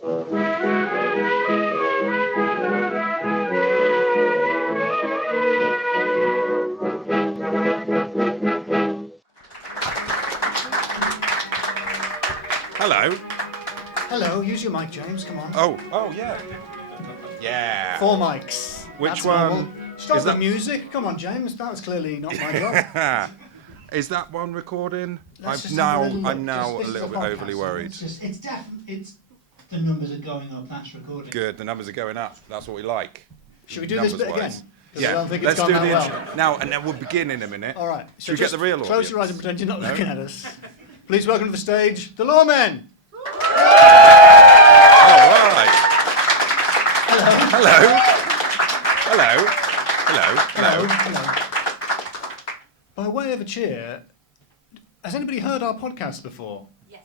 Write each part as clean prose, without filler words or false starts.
Hello. Hello, use your mic, James, come on. Oh, yeah. Yeah. 4 mics. Which That's one? Normal. Stop Is the that- music. Come on, James. That was clearly not my job. Is that one recording? Let's just have a little look. I'm now This a is little bit podcast, overly so worried. It's the numbers are going up. That's recording. Good, the numbers are going up. That's what we like. Should we do this bit again? Numbers-wise. 'Cause Yeah, I don't think let's it's do gone the that intro well. now, and then we'll begin in a minute. All right. Should we get the real Close audience? your eyes and pretend you're not looking at us. Please welcome to the stage the Loremen. All right. Hello. Hello. By way of a cheer, has anybody heard our podcast before? Yes.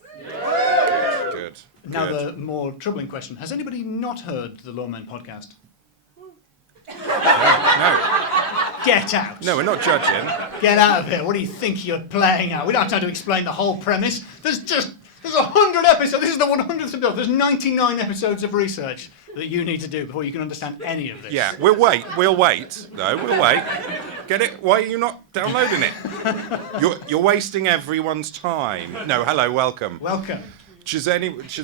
Good. Now Good. the more troubling question: has anybody not heard the Loremen podcast? No. Get out! No, we're not judging. Get out of here! What do you think you're playing at? We don't have time to explain the whole premise. There's 100 episodes. This is the 100th episode. There's 99 episodes of research that you need to do before you can understand any of this. Yeah, we'll wait. We'll wait. Get it? Why are you not downloading it? You're wasting everyone's time. No, hello, welcome. Welcome. Should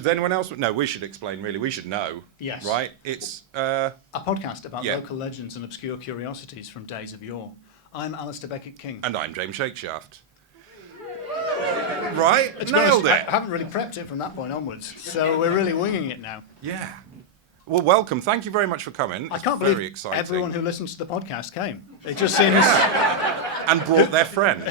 anyone else? No, we should explain. Really, we should know. Yes. Right. It's A podcast about Yeah. local legends and obscure curiosities from days of yore. I'm Alistair Beckett-King. and I'm James Shakeshaft. Right. To be honest, Nailed it. I haven't really prepped it from that point onwards, so we're really winging it now. Yeah. Well, welcome. Thank you very much for coming. I It's can't very believe exciting. everyone who listens to the podcast came. It just seems... And brought their friend.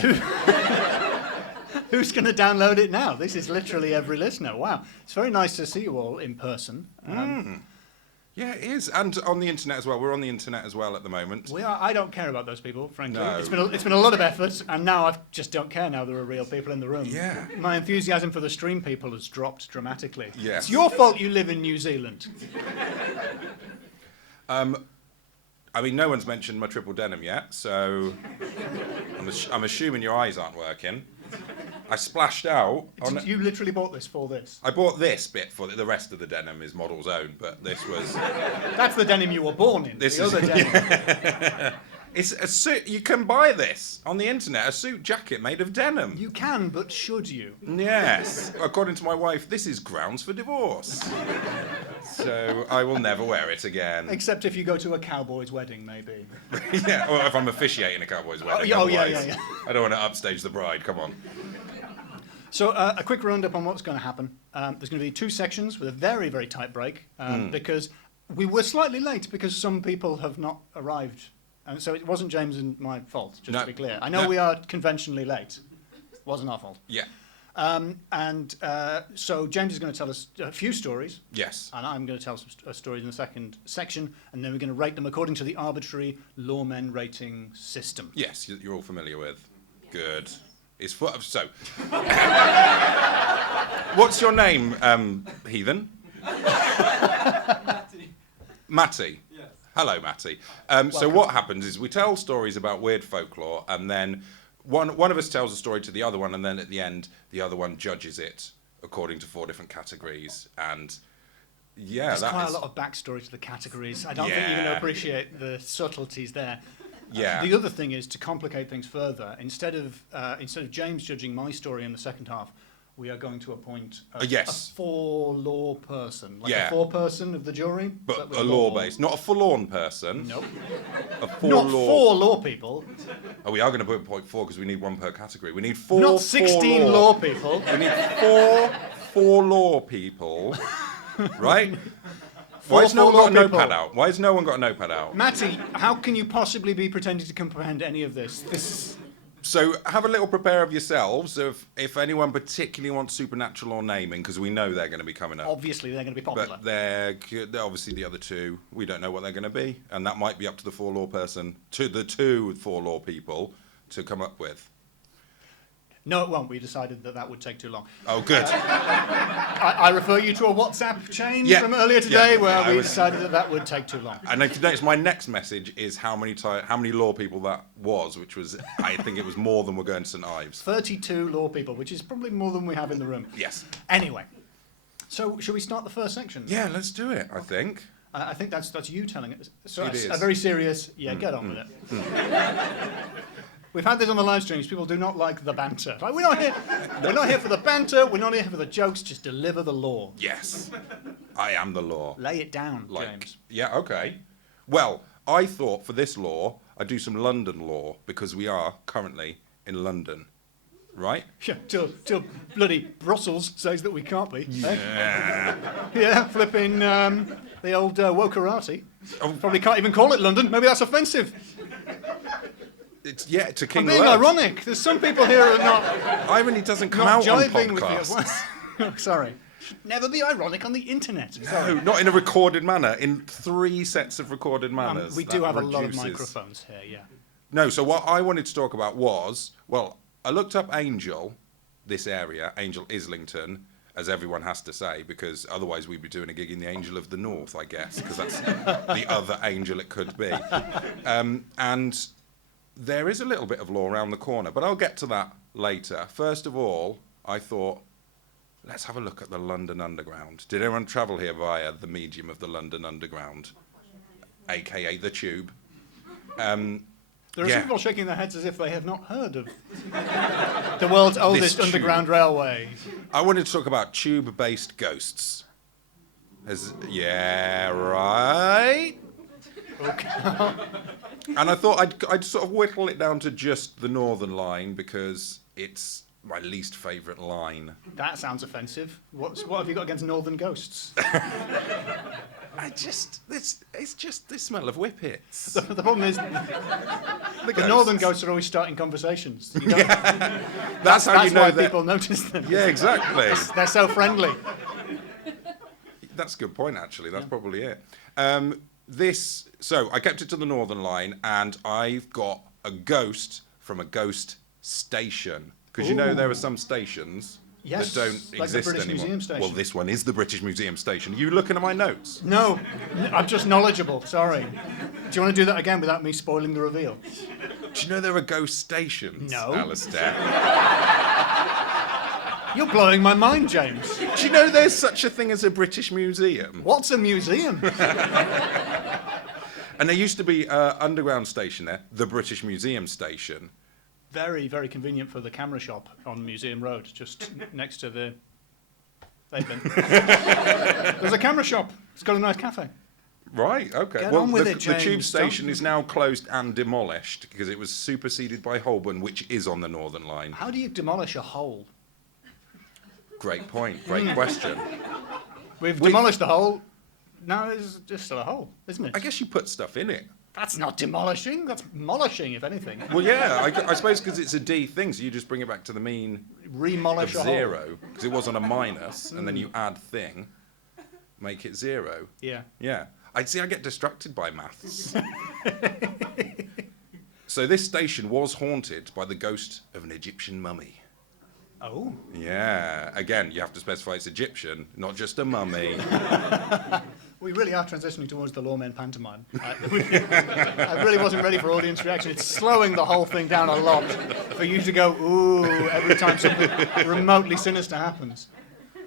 Who's going to download it now? This is literally every listener. Wow. It's very nice to see you all in person. Yeah, it is. And on the internet as well. We're on the internet as well at the moment. I don't care about those people, frankly. No. It's been a lot of effort, and now I just don't care now there are real people in the room. Yeah. My enthusiasm for the stream people has dropped dramatically. Yes. It's your fault you live in New Zealand. I mean, no one's mentioned my triple denim yet, so I'm assuming your eyes aren't working. I splashed out on... You literally bought this for this. I bought this bit for the rest of the denim is model's own, but this was... That's the denim you were born in. This the is- other denim. It's a suit. You can buy this on the internet, a suit jacket made of denim. You can, but should you? Yes. According to my wife, this is grounds for divorce. So I will never wear it again. Except if you go to a cowboy's wedding, maybe. Yeah, or if I'm officiating a cowboy's wedding. yeah, otherwise, yeah. I don't want to upstage the bride, come on. So a quick roundup on what's going to happen. There's going to be 2 sections with a very, very tight break because we were slightly late because some people have not arrived. And so it wasn't James and my fault, just No. to be clear. I know No. we are conventionally late. It wasn't our fault. Yeah. So James is going to tell us a few stories, Yes. and I'm going to tell some stories in the second section, and then we're going to rate them according to the arbitrary Loremen rating system. Yes, you're all familiar with. Good. It's so. What's your name, heathen? Matty. Yes. Hello, Matty. So what happens is we tell stories about weird folklore, and then one of us tells a story to the other one, and then at the end, the other one judges it according to 4 different categories. And yeah, There's that quite is- a lot of backstory to the categories. I don't think you're going Yeah. to appreciate the subtleties there. Yeah. The other thing is to complicate things further. Instead of James judging my story in the second half, we are going to appoint a Yes. 4-law person, like Yeah. a 4-person of the jury. But a law-based, not a forlorn person. Nope. A 4 Not law. 4 law people. Oh, we are going to put point 4 because we need 1 per category. We need 4. Not 16 law people. We need 4 law people, right? Why has no one law got a people. notepad out? Why has no one got a notepad out? Matty, how can you possibly be pretending to comprehend any of this? So have a little prepare of yourselves if anyone particularly wants supernatural or naming, because we know they're going to be coming up. Obviously, they're going to be popular. But they're obviously the other 2. We don't know what they're going to be, and that might be up to the 4 law person, to the 2 4 law people, to come up with. No, it won't. We decided that would take too long. Oh, good. I refer you to a WhatsApp chain Yeah, from earlier today yeah, where I we was- decided that would take too long. And if you notice, my next message is how many law people that was, which was, I think it was more than we're going to St Ives. 32 law people, which is probably more than we have in the room. Yes. Anyway, So, shall we start the first section? Yeah, let's do it, I think. I think that's you telling it. So It is. a very serious, get on with it. We've had this on the live streams. People do not like the banter. Like, we're not here for the banter. We're not here for the jokes. Just deliver the law. Yes. I am the law. Lay it down, James. Yeah, okay. Well, I thought for this law, I'd do some London law, because we are currently in London. Right? Yeah, till bloody Brussels says that we can't be. Yeah. Yeah, flipping the old wokerati. Probably can't even call it London. Maybe that's offensive. It's to King I'm being Lud. ironic. There's some people here who are not Irony doesn't come out on jiving podcasts. with you. Sorry. Should never be ironic on the internet. Sorry. No, not in a recorded manner. In 3 sets of recorded manners. We do have a lot of microphones here, yeah. No, so what I wanted to talk about was, well, I looked up Angel, this area, Angel Islington, as everyone has to say, because otherwise we'd be doing a gig in the Angel of the North, I guess, because that's the other angel it could be. And there is a little bit of law around the corner, but I'll get to that later. First of all, I thought, let's have a look at the London Underground. Did anyone travel here via the medium of the London Underground, a.k.a. the Tube? There are some people shaking their heads as if they have not heard of the world's oldest underground railway. I wanted to talk about tube-based ghosts. Yeah, right. Okay. And I thought I'd sort of whittle it down to just the Northern Line, because it's my least favourite line. That sounds offensive. What have you got against northern ghosts? It's just the smell of whippets. The problem is, the northern ghosts are always starting conversations. You don't, That's how you know why that people notice them. Yeah, exactly. They're so friendly. That's a good point, actually. That's probably it. So I kept it to the Northern Line, and I've got a ghost from a ghost station. Because you know there are some stations that don't like the exist British anymore. Museum station. Well, this one is the British Museum station. Are you looking at my notes? No, I'm just knowledgeable. Sorry. Do you want to do that again without me spoiling the reveal? Do you know there are ghost stations, No. Alistair? You're blowing my mind, James. Do you know there's such a thing as a British Museum? What's a museum? And there used to be an underground station there, the British Museum station. Very, very convenient for the camera shop on Museum Road, just next to the... There's a camera shop. It's got a nice cafe. Right, okay. Get Well, on with the it, James. tube station is now closed and demolished because it was superseded by Holborn, which is on the Northern Line. How do you demolish a hole? Great point, great question. We've demolished the hole. Now it's just still a hole, isn't it? I guess you put stuff in it. That's not demolishing. That's molishing, if anything. Well, yeah, I suppose because it's a D thing, so you just bring it back to the mean Remolish of a hole. 0, because it was on a minus, and then you add thing, make it 0. Yeah. Yeah. I get distracted by maths. So this station was haunted by the ghost of an Egyptian mummy. Oh. Yeah. Again, you have to specify it's Egyptian, not just a mummy. We really are transitioning towards the Loremen pantomime. I really wasn't ready for audience reaction. It's slowing the whole thing down a lot for you to go, ooh, every time something remotely sinister happens.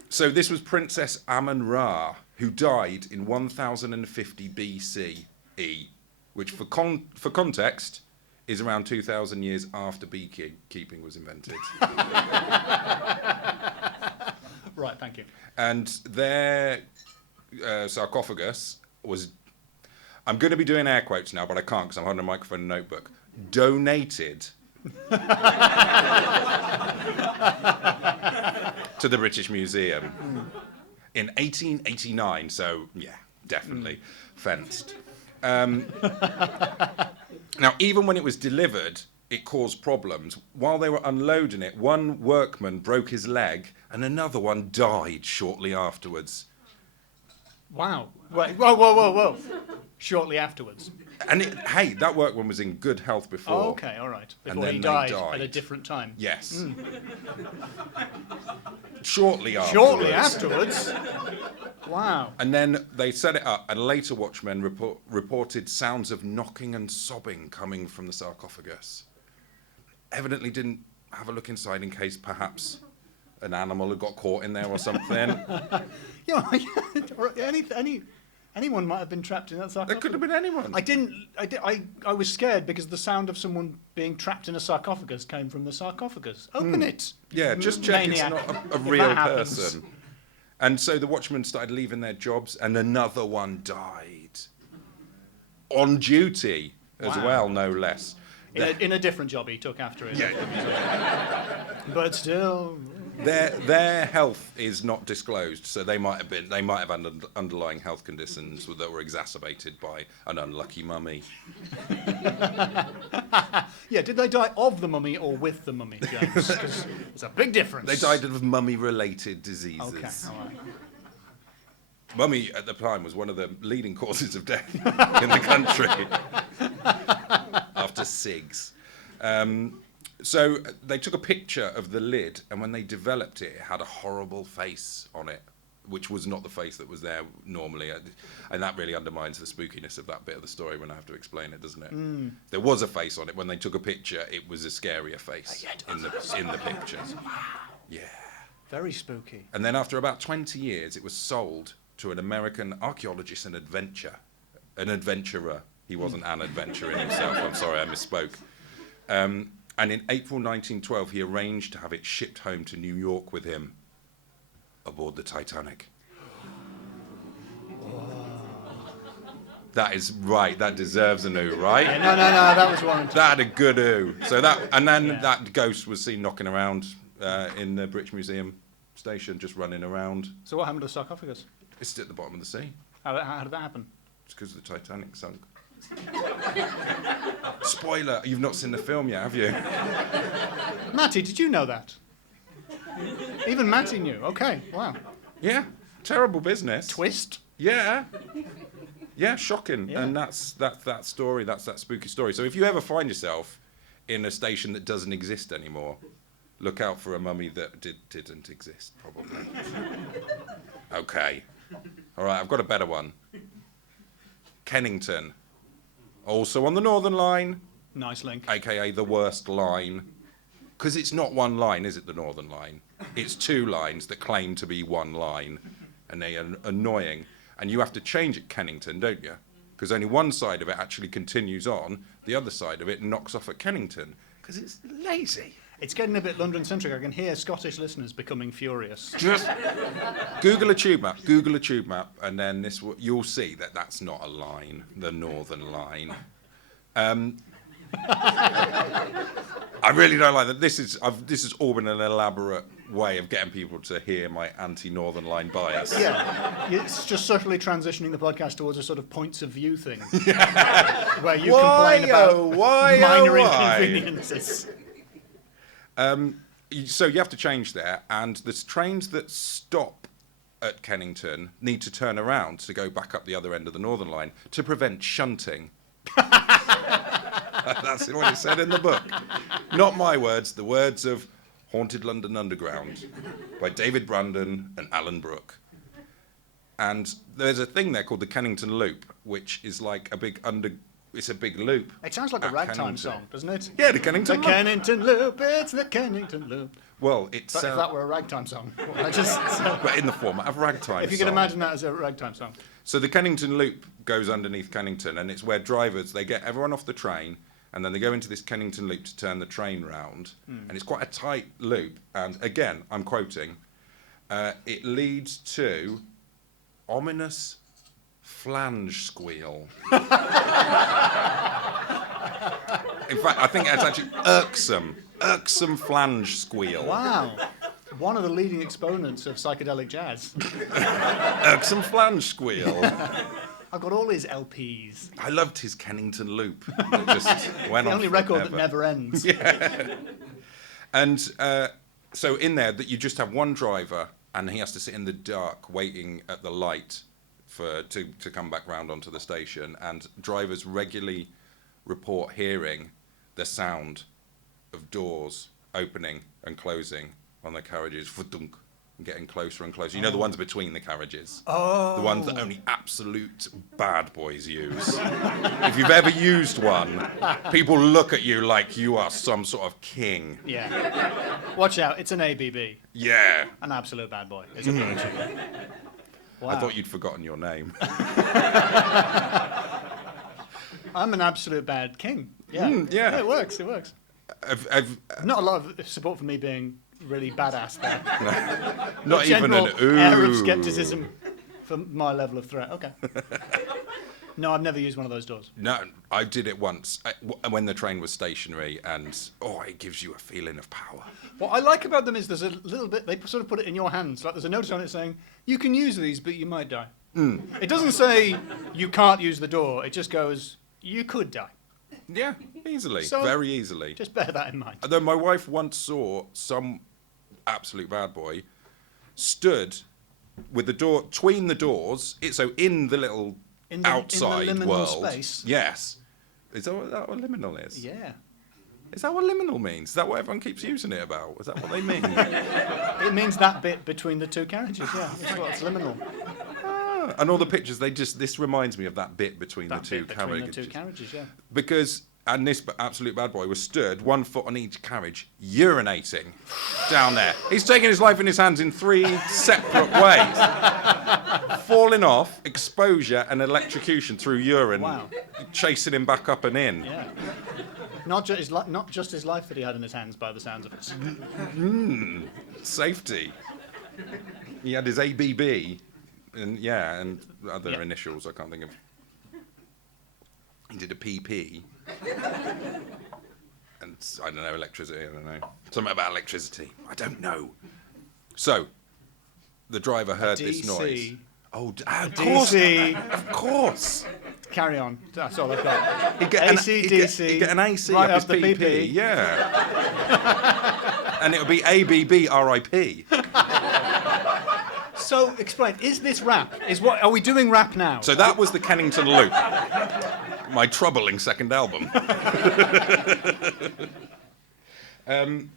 So this was Princess Amun-Ra, who died in 1050 BCE, which for context is around 2,000 years after beekeeping was invented. Right, thank you. And their sarcophagus was, I'm going to be doing air quotes now, but I can't because I'm holding a microphone and notebook, donated to the British Museum in 1889. So, yeah, definitely fenced. Now, even when it was delivered, it caused problems. While they were unloading it, one workman broke his leg and another one died shortly afterwards. Wow. Wait, whoa. Shortly afterwards. And hey, that workman was in good health before. Oh, okay, all right. And Before then he they died died. at a different time. Yes. Shortly afterwards. Shortly afterwards? Wow. And then they set it up, and later watchmen reported sounds of knocking and sobbing coming from the sarcophagus. Evidently didn't have a look inside in case perhaps an animal had got caught in there or something. Yeah, or anyone might have been trapped in that sarcophagus. It could have been anyone. I was scared because the sound of someone being trapped in a sarcophagus came from the sarcophagus. Open it. Yeah, just check Maniac. it's not a If real that happens. person. And so the watchmen started leaving their jobs, and another one died on duty as Wow. well, no less. In a different job he took after it. Yeah. But still, Their health is not disclosed, so they might have underlying health conditions that were exacerbated by an unlucky mummy. yeah. Did they die of the mummy or with the mummy, James? 'Cause there's a big difference. They died of mummy-related diseases. Okay. All right. Mummy at the time was one of the leading causes of death in the country after SIGs. So they took a picture of the lid, and when they developed it, it had a horrible face on it, which was not the face that was there normally. And that really undermines the spookiness of that bit of the story when I have to explain it, doesn't it? There was a face on it. When they took a picture, it was a scarier face in the picture. Yeah. Very spooky. And then after about 20 years, it was sold to an American archaeologist and adventurer. He wasn't an adventurer in himself. I'm sorry, I misspoke. And in April 1912, he arranged to have it shipped home to New York with him aboard the Titanic. That is right. That deserves an ooh, right? Yeah, no, that was warranted. That had a good ooh. So that ghost was seen knocking around in the British Museum station, just running around. So what happened to the sarcophagus? It's at the bottom of the sea. How did that happen? It's because the Titanic sunk. Spoiler, you've not seen the film yet, have you? Matty, did you know that? Even Matty knew. Okay, wow. Yeah, terrible business. Twist? Yeah. Yeah, shocking. Yeah. And that's that story, that's that spooky story. So if you ever find yourself in a station that doesn't exist anymore, look out for a mummy that didn't exist, probably. Okay. All right, I've got a better one. Kennington. Also on the Northern Line, Nice link. aka the worst line. Because it's not one line, is it, the Northern Line? It's two lines that claim to be one line. And they are annoying. And you have to change at Kennington, don't you? Because only one side of it actually continues on. The other side of it knocks off at Kennington. Because it's lazy. It's getting a bit London-centric. I can hear Scottish listeners becoming furious. Just Google a tube map, and then you'll see that that's not a line, the Northern Line. I really don't like that. This has all been an elaborate way of getting people to hear my anti-Northern Line bias. Yeah, it's just subtly transitioning the podcast towards a sort of points of view thing. Where you complain about minor inconveniences. So you have to change there, and the trains that stop at Kennington need to turn around to go back up the other end of the Northern Line to prevent shunting. That's what it said in the book. Not my words, the words of Haunted London Underground by David Brandon and Alan Brooke. And there's a thing there called the Kennington Loop, which is like it's a big loop. It sounds like a at ragtime Kennington. song, doesn't it? Yeah, the Kennington The Loop. Kennington Loop, it's the Kennington Loop. Well, it's But if that were a ragtime song, but in the format of ragtime. if you can song. imagine that as a ragtime song. So the Kennington Loop goes underneath Kennington, and it's where drivers, they get everyone off the train, and then they go into this Kennington Loop to turn the train round. And it's quite a tight loop. And again, I'm quoting, it leads to ominous flange squeal. In fact, I think it's actually irksome flange squeal. Wow. One of the leading exponents of psychedelic jazz. Irksome flange squeal. I've got all his LPs. I loved his Kennington Loop. It just went The on only record that forever. never ends. Yeah. And so in there, that you just have one driver, and he has to sit in the dark waiting at the light to come back round onto the station. And drivers regularly report hearing the sound of doors opening and closing on the carriages, fudunk, and getting closer and closer. You know, the ones between the carriages. Oh. The ones that only absolute bad boys use. If you've ever used one, people look at you like you are some sort of king. Yeah. Watch out, it's an ABB. Yeah. An absolute bad boy. It's a blue chicken. Wow. I thought you'd forgotten your name. I'm an absolute bad king. Yeah. Yeah. It works. Not a lot of support for me being really badass there. Not even an ooh. Air of skepticism for my level of threat. Okay. No, I've never used one of those doors. No, I did it once when the train was stationary, and it gives you a feeling of power. What I like about them is there's a little bit, they sort of put it in your hands. Like there's a notice on it saying, you can use these, but you might die. It doesn't say you can't use the door. It just goes, you could die. Yeah, easily. So, very easily. Just bear that in mind. Although my wife once saw some absolute bad boy stood with the door, between the doors, so in the little outside in the liminal world. space. Yes. Is that what liminal is? Yeah. Is that what liminal means? Is that what everyone keeps using it about? Is that what they mean? It means that bit between the two carriages, yeah. That's what's liminal. And all the pictures, this reminds me of that bit between the two carriages, yeah. Because, and this absolute bad boy was stood, 1 foot on each carriage, urinating down there. He's taking his life in his hands in 3 separate ways. Falling off, exposure, and electrocution through urine, chasing him back up and in. Yeah. Not just his life that he had in his hands, by the sounds of it. Safety. He had his ABB, and other initials I can't think of. He did a PP. And I don't know, electricity, I don't know. Something about electricity. I don't know. So, the driver heard this noise. Oh, of course. Of course. Carry on. That's all I've got. He'd get AC, DC. He'd get an AC right up his the PP. Yeah. And it would be ABB RIP. So, explain. Is this rap? Are we doing rap now? So that was the Kennington Loop. My troubling second album. And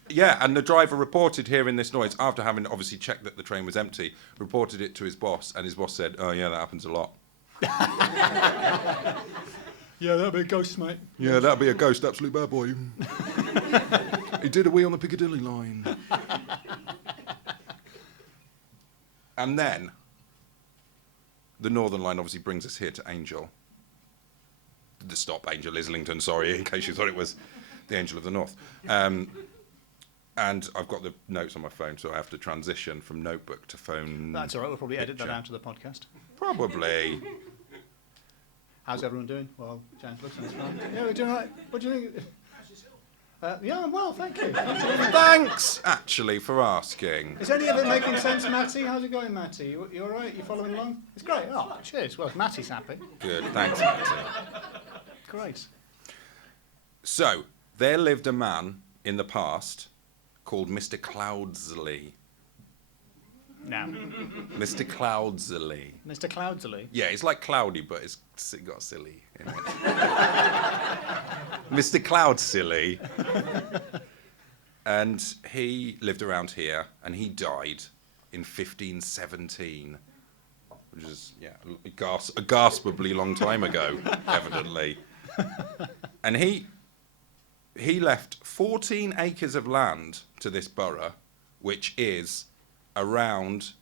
the driver reported hearing this noise after having obviously checked that the train was empty, reported it to his boss, and his boss said, oh yeah, that happens a lot. Yeah, that'd be a ghost, mate. Yeah, that'd be a ghost, absolute bad boy. He did a wee on the Piccadilly line. And then, the Northern Line obviously brings us here to Angel. The stop, Angel Islington, sorry, in case you thought it was the Angel of the North. And I've got the notes on my phone, so I have to transition from notebook to phone. That's all right, we'll probably edit that out of the podcast. Probably. How's everyone doing? Well, James looks on his phone. Yeah, we're doing all right. What do you think? Yeah, well, thank you. Thanks, actually, for asking. Is any of it making sense, Matty? How's it going, Matty? You all right? You following along? It's great. Oh, cheers. Well, Matty's happy. Good, thanks, Matty. Great. So, there lived a man in the past called Mr. Cloudsley. Now. Mr. Cloudsley. Mr. Cloudsley? Yeah, it's like cloudy, but it's got silly in it. Mr. Cloudsley. And he lived around here, and he died in 1517, which is, a gaspably long time ago, evidently. And he left 14 acres of land to this borough, which is around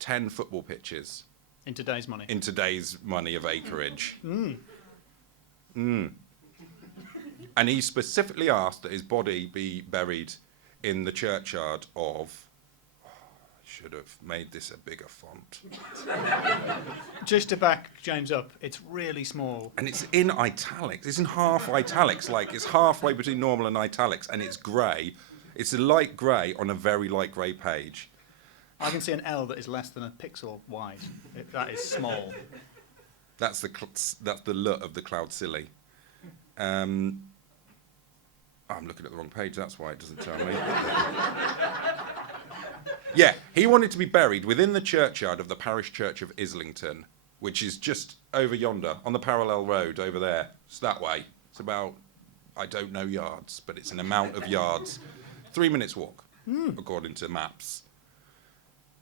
10 football pitches. In today's money. In today's money of acreage. And he specifically asked that his body be buried in the churchyard of... I should have made this a bigger font. Just to back James up, it's really small. And it's in italics. It's in half italics. Like, it's halfway between normal and italics, and it's grey. It's a light grey on a very light grey page. I can see an L that is less than a pixel wide. That is small. That's the L of the Cloud Silly. I'm looking at the wrong page, that's why it doesn't tell me. Yeah, he wanted to be buried within the churchyard of the parish church of Islington, which is just over yonder, on the parallel road over there. It's that way. It's about, I don't know yards, but it's an amount of yards. 3 minutes walk, according to maps.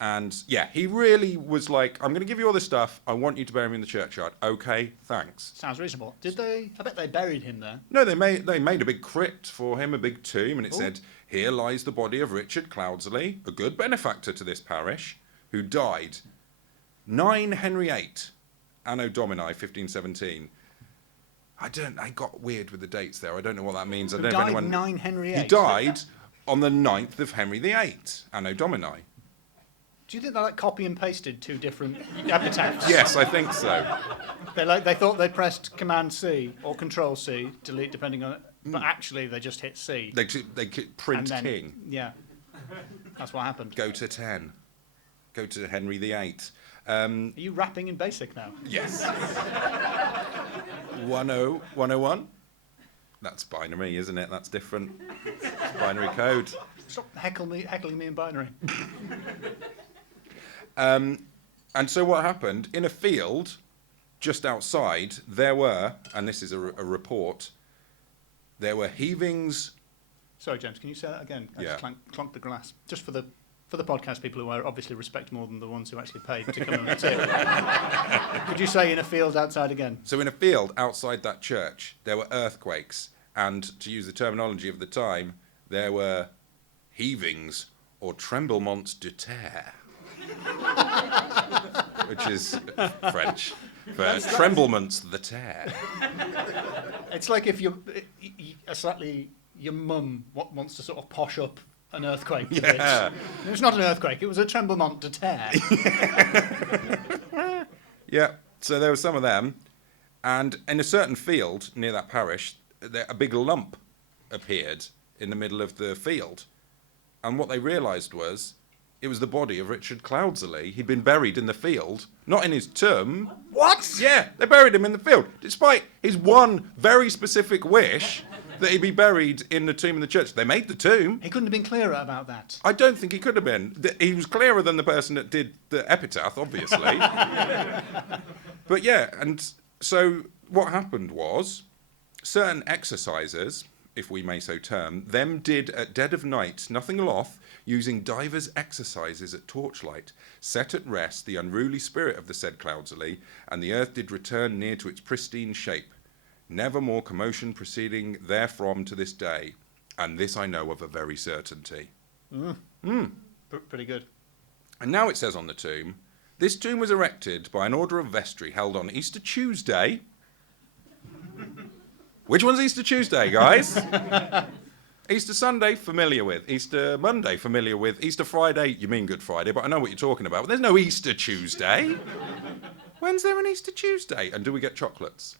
And yeah, he really was like, I'm going to give you all this stuff. I want you to bury me in the churchyard. Okay, thanks. Sounds reasonable. Did they? I bet they buried him there. No, they made a big crypt for him, a big tomb, and it said Here lies the body of Richard Cloudsley, a good benefactor to this parish, who died 9 Henry VIII, Anno Domini 1517. I got weird with the dates there. I don't know what that means. I don't know if anyone. 9 Henry VIII. He died on the 9th of Henry VIII, Anno Domini. Do you think they copy and pasted 2 different epitaphs? Yes, I think so. They thought they pressed Command C or Control C, delete depending on it, but actually they just hit C. They print then, King. Yeah, that's what happened. Go to 10. Go to Henry VIII. Are you rapping in BASIC now? Yes. 101. That's binary, isn't it? That's different. It's binary code. Stop heckling me in binary. And so what happened, in a field just outside, there were, and this is a report, there were heavings. Sorry, James, can you say that again? I Yeah. just clonked the glass. Just for the podcast people who I obviously respect more than the ones who actually paid to come and sit. Could you say in a field outside again? So in a field outside that church, there were earthquakes, and to use the terminology of the time, there were heavings or tremblements de terre, which is French for tremblements de terre. It's like if your mum wants to sort of posh up an earthquake. Yeah. It was not an earthquake, it was a tremblement de terre. Yeah, so there were some of them, and in a certain field near that parish, a big lump appeared in the middle of the field, and what they realised was it was the body of Richard Cloudsley. He'd been buried in the field, not in his tomb. What? Yeah, they buried him in the field, despite his one very specific wish that he be buried in the tomb in the church. They made the tomb. He couldn't have been clearer about that. I don't think he could have been. He was clearer than the person that did the epitaph, obviously. But yeah, and so what happened was certain exercisers, if we may so term, them did at dead of night, nothing loth, using divers exercises at torchlight, set at rest the unruly spirit of the said Cloudsley, and the earth did return near to its pristine shape. Never more commotion proceeding therefrom to this day, and this I know of a very certainty. Pretty good. And now it says on the tomb, this tomb was erected by an order of vestry held on Easter Tuesday. Which one's Easter Tuesday, guys? Easter Sunday, familiar with. Easter Monday, familiar with. Easter Friday, you mean Good Friday, but I know what you're talking about. But there's no Easter Tuesday. When's there an Easter Tuesday? And do we get chocolates?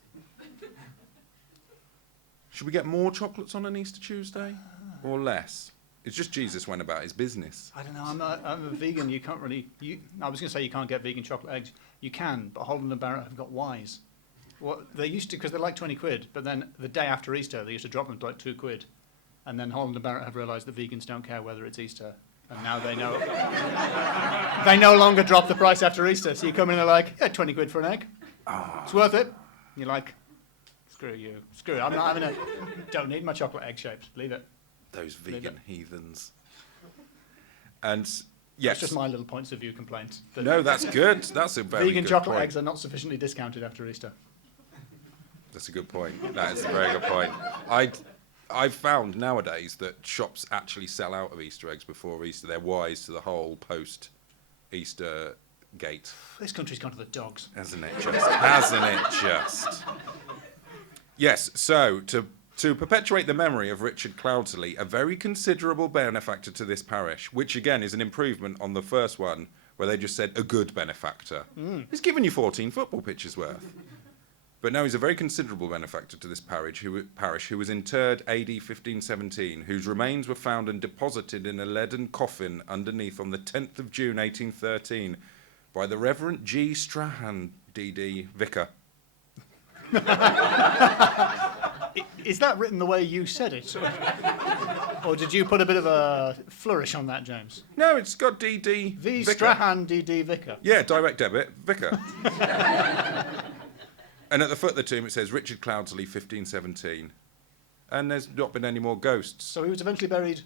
Should we get more chocolates on an Easter Tuesday or less? It's just Jesus went about his business. I don't know. I'm a vegan. You can't really. I was going to say you can't get vegan chocolate eggs. You can, but Holland and Barrett have got Y's. What they used to, because they're like 20 quid. But then the day after Easter, they used to drop them to like 2 quid. And then Holland and Barrett have realised that vegans don't care whether it's Easter, and now they know. They no longer drop the price after Easter. So you come in and they're like, yeah, 20 quid for an egg. It's worth it. And you're like, screw you. Screw it. I'm not having it. Don't need my chocolate egg shapes. Leave it. Those vegan heathens. And yes. That's just my little points of view complaint. No, that's good. That's a very vegan good chocolate point. eggs are not sufficiently discounted after Easter. That's a good point. That is a very good point. I've found nowadays that shops actually sell out of Easter eggs before Easter. They're wise to the whole post-Easter gate. This country's gone to the dogs. Hasn't it just? Hasn't it just? Yes, so to perpetuate the memory of Richard Cloudsley, a very considerable benefactor to this parish, which again is an improvement on the first one, where they just said a good benefactor. He's given you 14 football pitches worth. But now he's a very considerable benefactor to this parish who was interred AD 1517, whose remains were found and deposited in a leaden coffin underneath on the 10th of June 1813 by the Reverend G. Strahan, D.D., Vicar. Is that written the way you said it? Or did you put a bit of a flourish on that, James? No, it's got D.D. V. Vicar. Strahan, D.D. Vicar. Yeah, direct debit, Vicar. And at the foot of the tomb it says Richard Cloudsley, 1517. And there's not been any more ghosts. So he was eventually buried.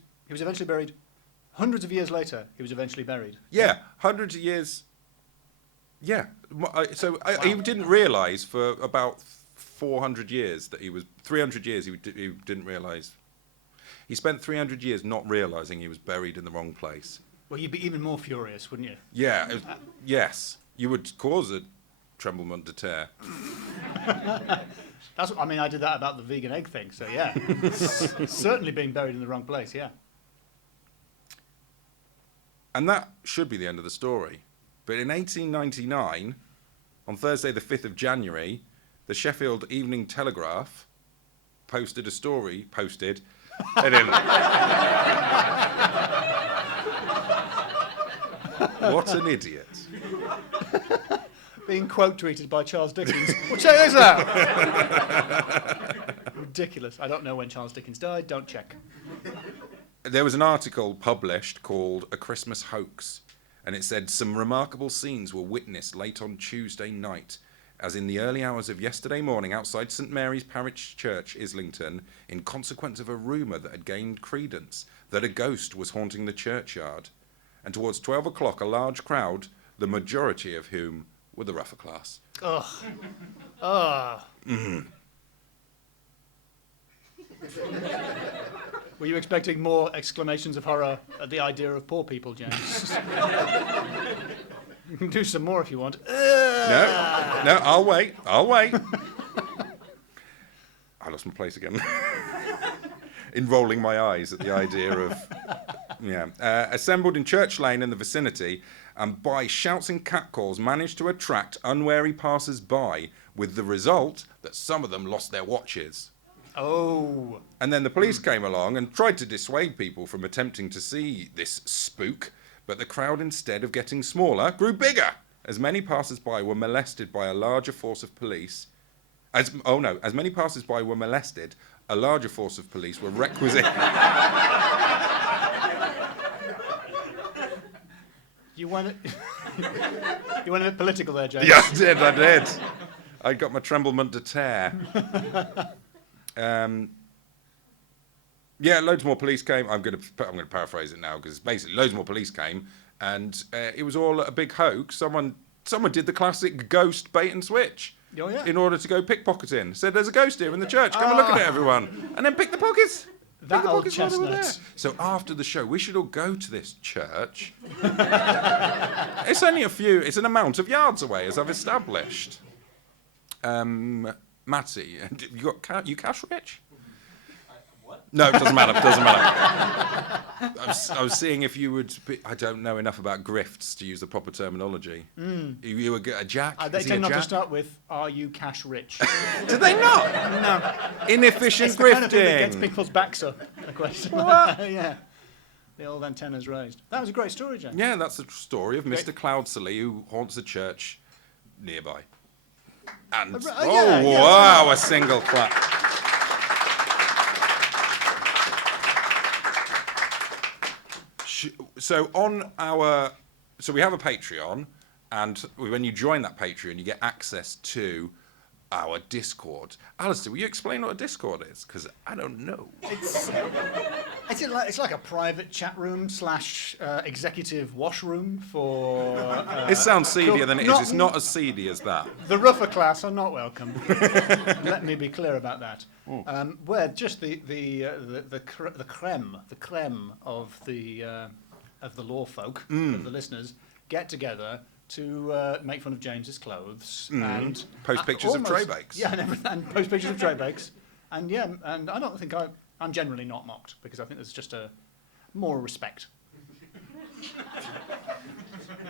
Hundreds of years later, he was eventually buried. Yeah, hundreds of years. Yeah. So he didn't realise for about 400 years that he was... 300 years he didn't realise. He spent 300 years not realising he was buried in the wrong place. Well, you'd be even more furious, wouldn't you? Yeah, yes. You would cause a tremblement de terre. I did that about the vegan egg thing, so yeah. Certainly being buried in the wrong place, yeah. And that should be the end of the story. But in 1899, on Thursday the 5th of January, the Sheffield Evening Telegraph posted a story. They didn't. What an idiot. Being quote tweeted by Charles Dickens. What day is that? Ridiculous. I don't know when Charles Dickens died. Don't check. There was an article published called A Christmas Hoax, and it said some remarkable scenes were witnessed late on Tuesday night, as in the early hours of yesterday morning outside St Mary's Parish Church, Islington, in consequence of a rumour that had gained credence that a ghost was haunting the churchyard. And towards 12 o'clock, a large crowd, the majority of whom were the rougher class. Ugh. Ugh. Were you expecting more exclamations of horror at the idea of poor people, James? You can do some more if you want. No, I'll wait. I lost my place again. In rolling my eyes at the idea of... assembled in Church Lane in the vicinity, and by shouts and catcalls managed to attract unwary passers-by, with the result that some of them lost their watches. Oh. And then the police came along and tried to dissuade people from attempting to see this spook, but the crowd, instead of getting smaller, grew bigger, as many passers-by were molested by a larger force of police. As many passers-by were molested, a larger force of police were requisite. You went a bit political there, James. Yeah, I did. I got my tremblement de terre. Loads more police came. I'm going to paraphrase it now, because basically loads more police came, and it was all a big hoax. Someone did the classic ghost bait and switch. Oh, yeah. In order to go pickpocketing. Said, there's a ghost here in the church. Come and look at it, everyone. And then pick the pockets. That old chestnut. So after the show, we should all go to this church. It's only it's an amount of yards away, as I've established. Matty, you cash rich? What? No, it doesn't matter. I was seeing if you would. I don't know enough about grifts to use the proper terminology. You were a jack. They tend not to start with, "Are you cash rich?" Do they not? No. Inefficient It's grifting. the kind of thing that gets people's backs up. A question. Yeah. The old antennas raised. That was a great story, James. Yeah, that's the story of Mr. Cloudsley, who haunts a church nearby. And wow, a single clap. So we have a Patreon, and when you join that Patreon, you get access to our Discord. Alistair, will you explain what a Discord is? Because I don't know. It's like a private chat room / executive washroom for... it sounds seedier than it is. It's not as seedy as that. The rougher class are not welcome. Let me be clear about that. Where just the creme of the law folk, of the listeners, get together to make fun of James's clothes and post pictures of tray bakes. Yeah, and post pictures of tray bakes. And I don't think I'm generally not mocked, because I think there's just more respect.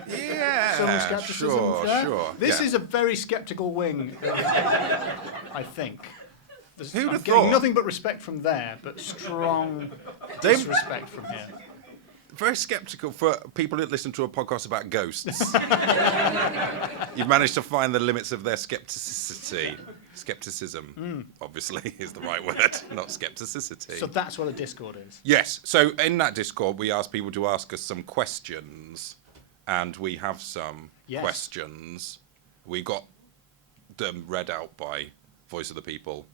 Yeah, Some skepticism. Sure. This is a very sceptical wing, I think. Who'd I'm have getting thought? nothing but respect from there, but strong disrespect from here. Very sceptical for people that listen to a podcast about ghosts. You've managed to find the limits of their skepticism. Skepticism, obviously, is the right word, not skepticity. So that's what a Discord is. Yes. So in that Discord, we ask people to ask us some questions, and we have some questions. We got them read out by Voice of the People,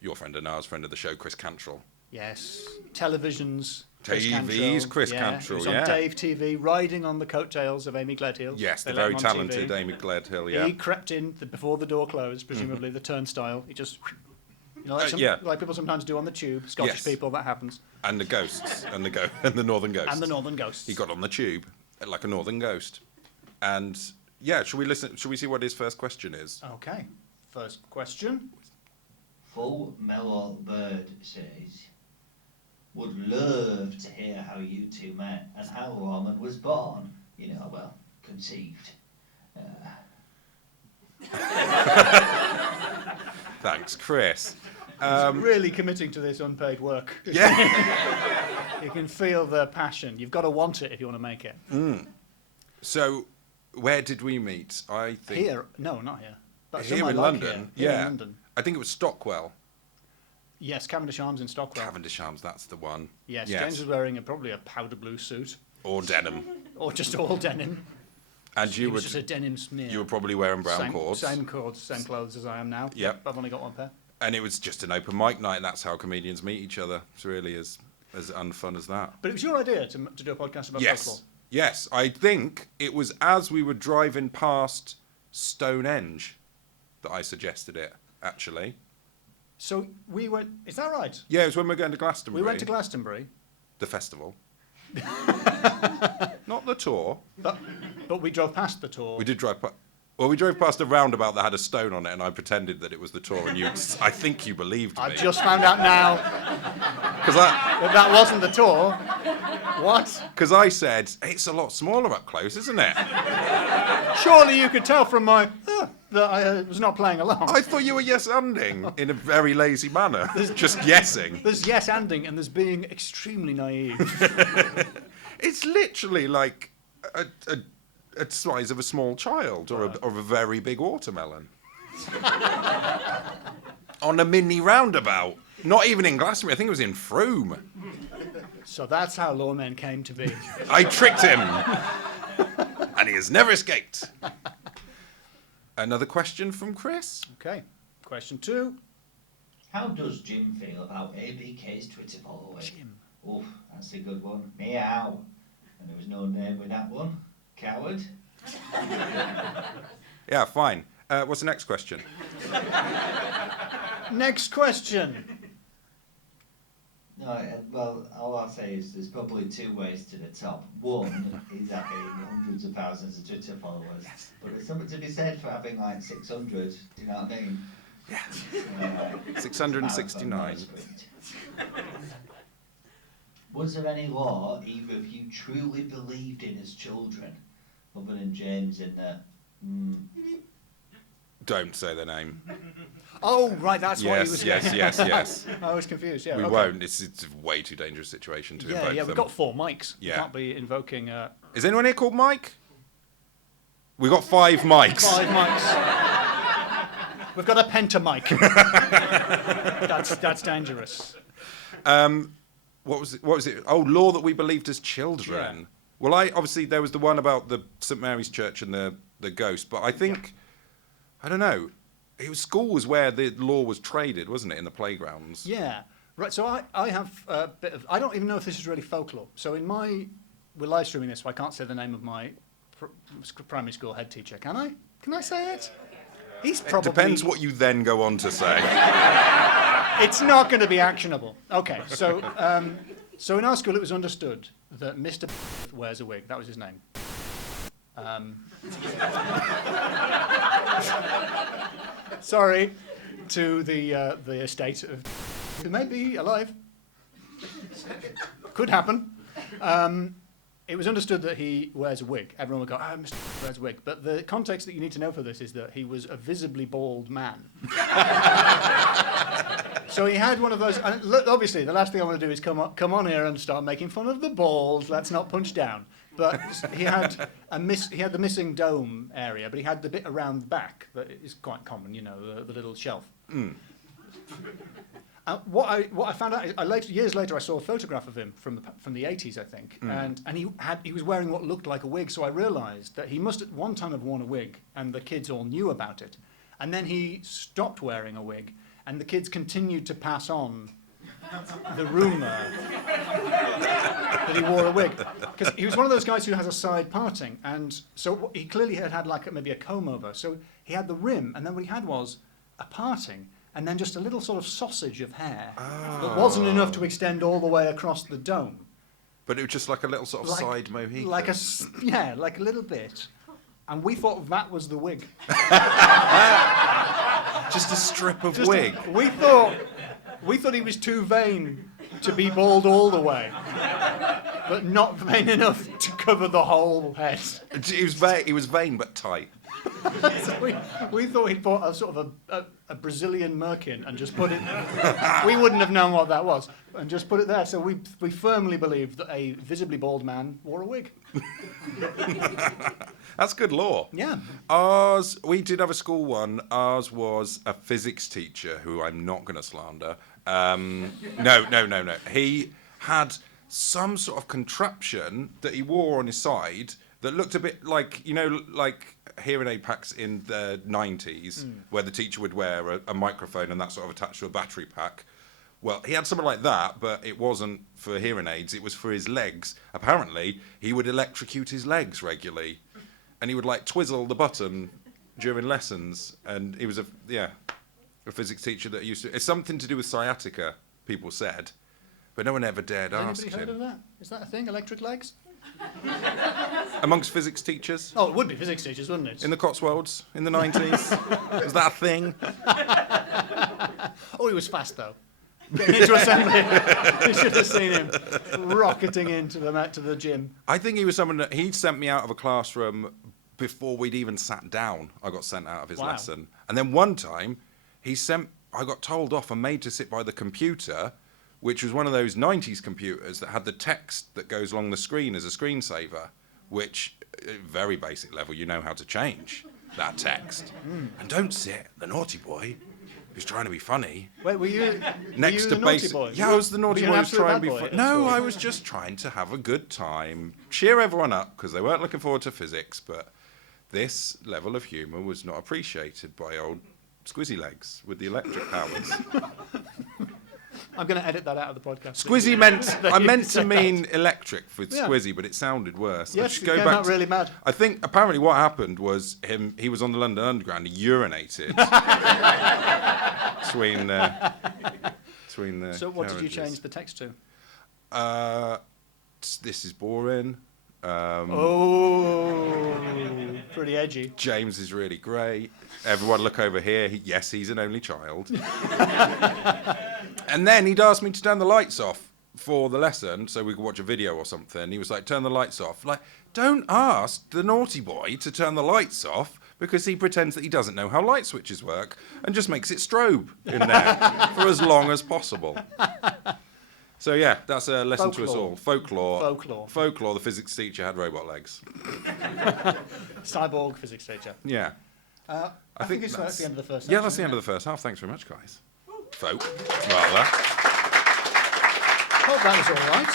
your friend and ours, friend of the show, Chris Cantrell. Yes. Television's TV's Chris Cantrell, He was on Dave TV, riding on the coattails of Amy Gledhill. Yes, the very talented Amy Gledhill, yeah. He crept in before the door closed, presumably the turnstile. He just You know, like, yeah. like people sometimes do on the tube. Scottish Yes. people, that happens. And the ghosts, and the northern ghosts. And the northern ghosts. He got on the tube like a northern ghost. And yeah, should we see what his first question is? Okay. First question. Full Mellow Bird says, would love to hear how you two met and how Loremen was born. You know, well, conceived. Thanks, Chris. He's really committing to this unpaid work. Yeah. You can feel the passion. You've got to want it if you want to make it. So, where did we meet? I think Here? No, not here. But here somewhere in like London. Here Yeah, in London. I think it was Stockwell. Yes, Cavendish Arms in Stockwell. Cavendish Arms, that's the one. Yes, James was wearing probably a powder blue suit. Or denim. Or just all denim. And He you was were just a denim smear. you were probably wearing brown cords. Same cords, same clothes as I am now. Yep. I've only got one pair. And it was just an open mic night. That's how comedians meet each other. It's really as unfun as that. But it was your idea to do a podcast about Yes. folklore. Yes, I think it was as we were driving past Stonehenge that I suggested it, actually. So we went. Is that right? Yeah, it was when we were going to Glastonbury. We went to Glastonbury, the festival. Not the tour. but we drove past the tour. We did drive past. Well, we drove past a roundabout that had a stone on it, and I pretended that it was the tour, and I think you believed me. I just found out now Because that wasn't the tour. What? I said, it's a lot smaller up close, isn't it? Surely you could tell from my that I was not playing along. I thought you were yes-anding in a very lazy manner. Just yesing. There's yes-anding and there's being extremely naive. It's literally like a size of a small child or a very big watermelon. On a mini roundabout. Not even in Glastonbury, I think it was in Frome. So that's how Loremen came to be. I tricked him. And he has never escaped. Another question from Chris. Okay. Question 2. How does Jim feel about ABK's Twitter following? Jim. Oof, that's a good one. Meow. And there was no name with that one. Coward. Yeah, fine. What's the next question? Next question. No, well, all I'll say is there's probably 2 ways to the top. One is having hundreds of thousands of Twitter followers. Yes. But there's something to be said for having like 600. Do you know what I mean? Yeah. 669. Was there any law either of you truly believed in as children, other than James in the... Don't say the name. Oh, right, that's what he was Yes. I was confused, yeah. We okay. won't. It's a way too dangerous situation to invoke Yeah, them. we've got 4 mics. Yeah. We can't be invoking... Is anyone here called Mike? We've got 5 mics. 5 mics. We've got a pentamic. That's dangerous. What was it? Oh, law that we believed as children. Yeah. Well, obviously there was the one about the St Mary's Church and the ghost, but I think I don't know. School was where the law was traded, wasn't it, in the playgrounds? Yeah. Right, so I have a bit of... I don't even know if this is really folklore. So we're live streaming this, so I can't say the name of my primary school head teacher. Can I? Can I say it? He's probably... It depends what you then go on to say. It's not going to be actionable. Okay, so so in our school it was understood that Mr. wears a wig. That was his name. Sorry to the estate of who may be alive. Could happen. It was understood that he wears a wig. Everyone would go, "Oh, Mr. wears a wig." But the context that you need to know for this is that he was a visibly bald man. So he had one of those. And look, obviously, the last thing I want to do is come on here and start making fun of the bald. Let's not punch down. But he had the missing dome area, but he had the bit around the back that is quite common. You know, the little shelf. Mm. What I found out years later, I saw a photograph of him from the 80s, I think, and he was wearing what looked like a wig. So I realised that he must at one time have worn a wig, and the kids all knew about it. And then he stopped wearing a wig, and the kids continued to pass on the rumour that he wore a wig, because he was one of those guys who has a side parting, and so he clearly had like maybe a comb over. So he had the rim, and then what he had was a parting. and then just a little sort of sausage of hair that wasn't enough to extend all the way across the dome. But it was just like a little sort of side Mohican. Like a little bit. And we thought that was the wig. Just a strip of wig. We thought he was too vain to be bald all the way, but not vain enough to cover the whole head. He was vain but tight. So we thought he'd bought a sort of a Brazilian merkin and just put it. We wouldn't have known what that was, and just put it there. So we firmly believed that a visibly bald man wore a wig. That's good lore. Yeah. We did have a school one. Ours was a physics teacher who I'm not going to slander. No. He had some sort of contraption that he wore on his side that looked a bit like, like hearing aid packs in the 90s, where the teacher would wear a microphone and that sort of attached to a battery pack. Well, he had something like that, but it wasn't for hearing aids. It was for his legs. Apparently, he would electrocute his legs regularly. And he would twizzle the button during lessons, and he was a physics teacher that used to. It's something to do with sciatica, people said, but no one ever dared ask Anybody heard him. of that? Is that a thing? Electric legs? Amongst physics teachers Oh, it would be physics teachers, wouldn't it? in the Cotswolds in the 90s, was that a thing? Oh, he was fast though. Getting into assembly, you should have seen him rocketing into the gym. I think he was someone that he sent me out of a classroom before we'd even sat down. I got sent out of his lesson, and then one time I got told off and made to sit by the computer, which was one of those 90s computers that had the text that goes along the screen as a screensaver, which, very basic level, you know how to change that text. And don't sit, the naughty boy who's trying to be funny. Wait, were you Next the to naughty basic. boy? Yeah, I was the naughty Were you boy an who was trying to be absolute bad funny. boy at No, school? I was just trying to have a good time, cheer everyone up, because they weren't looking forward to physics, but this level of humour was not appreciated by old Squizzy Legs with the electric powers. I'm going to edit that out of the podcast. Squizzy meant, I meant to said mean electric with Yeah. Squizzy, but it sounded worse. Yes, it came out really mad. I think apparently what happened was he was on the London Underground, he urinated between the So what did you carriages. change the text to? This is boring. Pretty edgy. James is really great. Everyone look over here. Yes, he's an only child. And then he'd asked me to turn the lights off for the lesson so we could watch a video or something. He was like, turn the lights off. Like, don't ask the naughty boy to turn the lights off because he pretends that he doesn't know how light switches work and just makes it strobe in there for as long as possible. So yeah, that's a lesson to us all. Folklore. The physics teacher had robot legs. Cyborg physics teacher. Yeah. I think that's the end of the first Yeah, section, that's the isn't end it? of the first half. Thanks very much, guys. Folk, rather. Hope that was all right.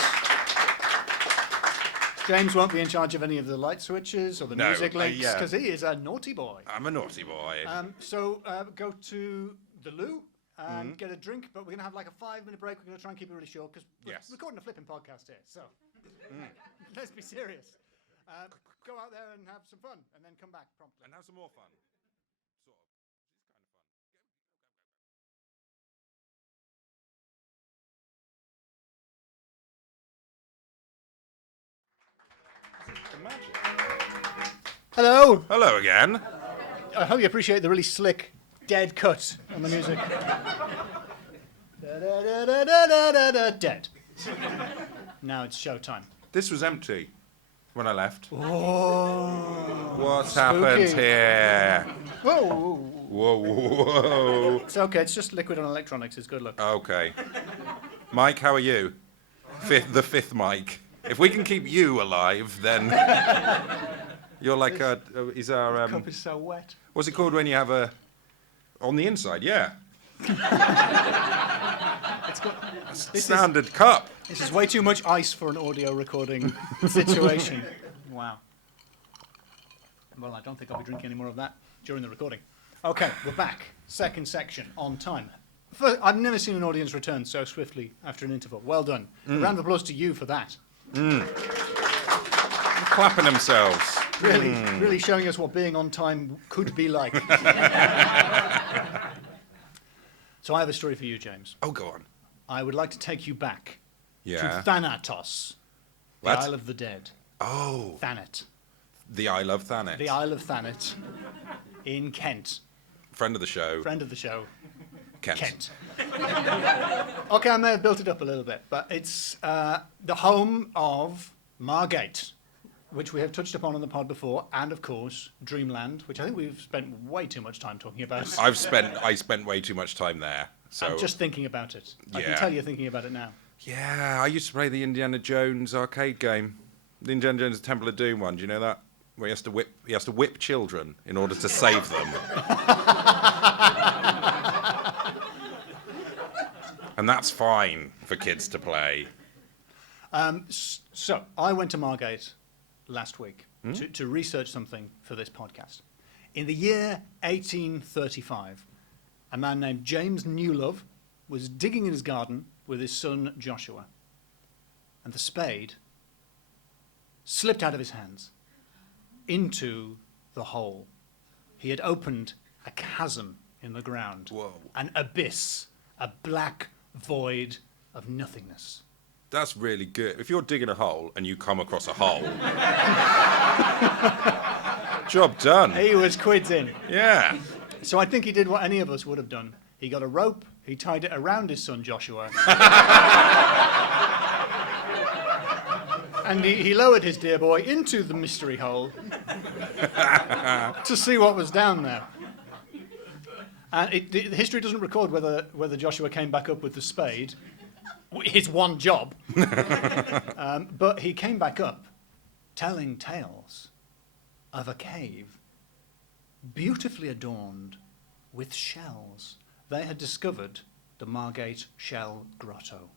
James won't be in charge of any of the light switches or the No, music links yeah. because he is a naughty boy. I'm a naughty boy. So go to the loo and get a drink, but we're going to have like a 5-minute break. We're going to try and keep it really short because we're recording a flipping podcast here. So let's be serious. Go out there and have some fun and then come back promptly. And have some more fun. Hello. Hello again. I hope you appreciate the really slick dead cut on the music. Dead. Now it's showtime. This was empty when I left. Oh. What's Spooky. happened here? Whoa. Whoa. It's okay. It's just liquid on electronics. It's good luck. Okay. Mike, how are you? The fifth Mike. If we can keep you alive, then you're like he's our Cup is so wet. what's it called when you have a on the inside? Yeah. It's got Standard cup. This is way too much ice for an audio recording situation. Wow. Well, I don't think I'll be drinking any more of that during the recording. Okay, we're back. Second section, on time. First, I've never seen an audience return so swiftly after an interval. Well done. A round of applause to you for that. Clapping themselves. Really showing us what being on time could be like. So I have a story for you, James. Oh, go on. I would like to take you back Yeah. to Thanatos, the What? Isle of the Dead. Oh, Thanet. the Isle of Thanet. The Isle of Thanet in Kent. Friend of the show, Friend of the show, Kent. Kent. Okay, I may have built it up a little bit, but it's the home of Margate, which we have touched upon on the pod before, and of course, Dreamland, which I think we've spent way too much time talking about. I spent way too much time there. So I'm just thinking about it. I can Yeah. tell you're thinking about it now. yeah, I used to play the Indiana Jones arcade game, the Indiana Jones Temple of Doom one. Do you know that? Where he has to whip children in order to save them. And that's fine for kids to play. So I went to Margate last week to research something for this podcast. In the year 1835, a man named James Newlove was digging in his garden with his son Joshua, and the spade slipped out of his hands into the hole. He had opened a chasm in the ground, Whoa. an abyss, a black void of nothingness. That's really good. If you're digging a hole and you come across a hole, job done. He was quids in. Yeah. So I think he did what any of us would have done. He got a rope, he tied it around his son Joshua, and he lowered his dear boy into the mystery hole to see what was down there. And the history doesn't record whether Joshua came back up with the spade, his one job, but he came back up telling tales of a cave beautifully adorned with shells. They had discovered the Margate Shell Grotto,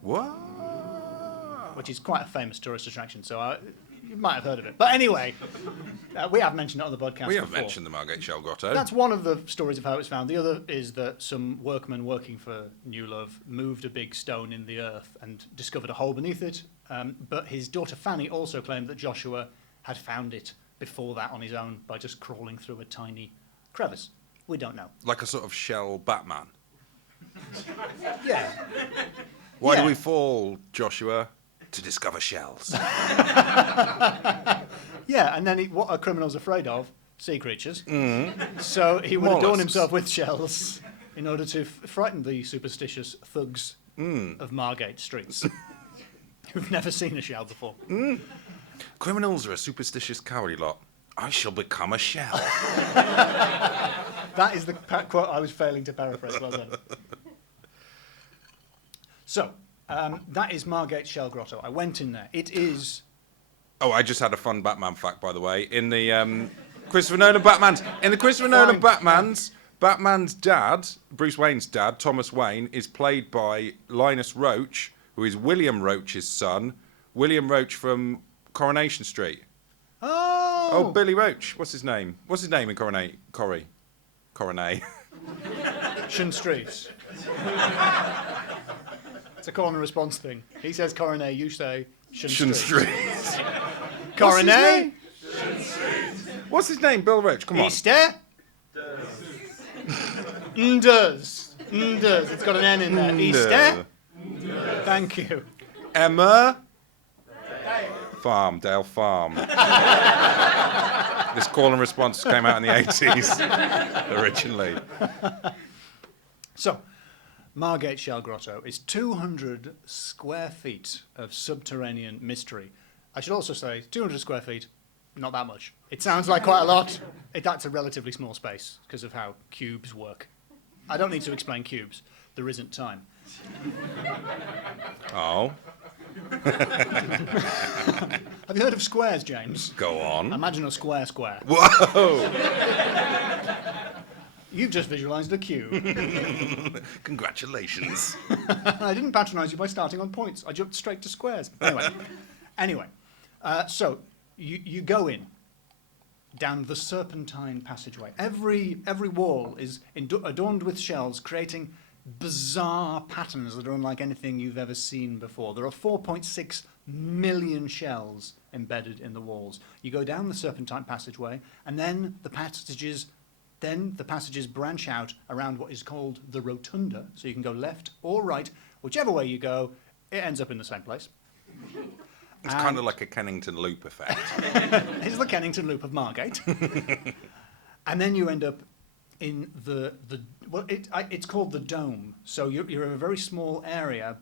What? which is quite a famous tourist attraction, so you might have heard of it. But anyway, we have mentioned it on the podcast We have before. mentioned the Margate Shell Grotto. That's one of the stories of how it's found. The other is that some workmen working for Newlove moved a big stone in the earth and discovered a hole beneath it. But his daughter Fanny also claimed that Joshua had found it before that on his own by just crawling through a tiny crevice. We don't know. Like a sort of shell Batman. Yeah. Why Yeah. do we fall, Joshua? To discover shells. Yeah, and then what are criminals afraid of? Sea creatures. So he would adorn Mollusks. himself with shells in order to frighten the superstitious thugs of Margate streets who've never seen a shell before. Criminals are a superstitious, cowardly lot. I shall become a shell. That is the quote I was failing to paraphrase, well done. So, that is Margate Shell Grotto. I went in there. It is... Oh, I just had a fun Batman fact, by the way. In the Christopher Nolan Batman's, Batman's dad, Bruce Wayne's dad, Thomas Wayne, is played by Linus Roach, who is William Roach's son. William Roach from Coronation Street. Oh! Oh, Billy Roach. What's his name? What's his name in Coronet? Shun Street. It's a call and response thing. He says coronet, you say Shun Street. Coronet? What's his name? Bill Roach. Come on. Easter? Does. It's got an N in there. Easter? Thank you. Emma. Dale Farm. This call and response came out in the 80s originally. So, Margate Shell Grotto is 200 square feet of subterranean mystery. I should also say, 200 square feet, not that much. It sounds like quite a lot. That's a relatively small space because of how cubes work. I don't need to explain cubes. There isn't time. Oh, Have you heard of squares, James? go on. Imagine a square. Whoa! You've just visualised a cube. Congratulations. I didn't patronise you by starting on points. I jumped straight to squares. Anyway, so you go in down the serpentine passageway. Every wall is adorned with shells, creating bizarre patterns that are unlike anything you've ever seen before. There are 4.6 million shells embedded in the walls. You go down the serpentine passageway, and then the passages Then the passages branch out around what is called the rotunda, so you can go left or right. Whichever way you go, it ends up in the same place. It's kind of like a Kennington Loop effect. It's the Kennington Loop of Margate. And then you end up in it's called the dome. So you're in a very small area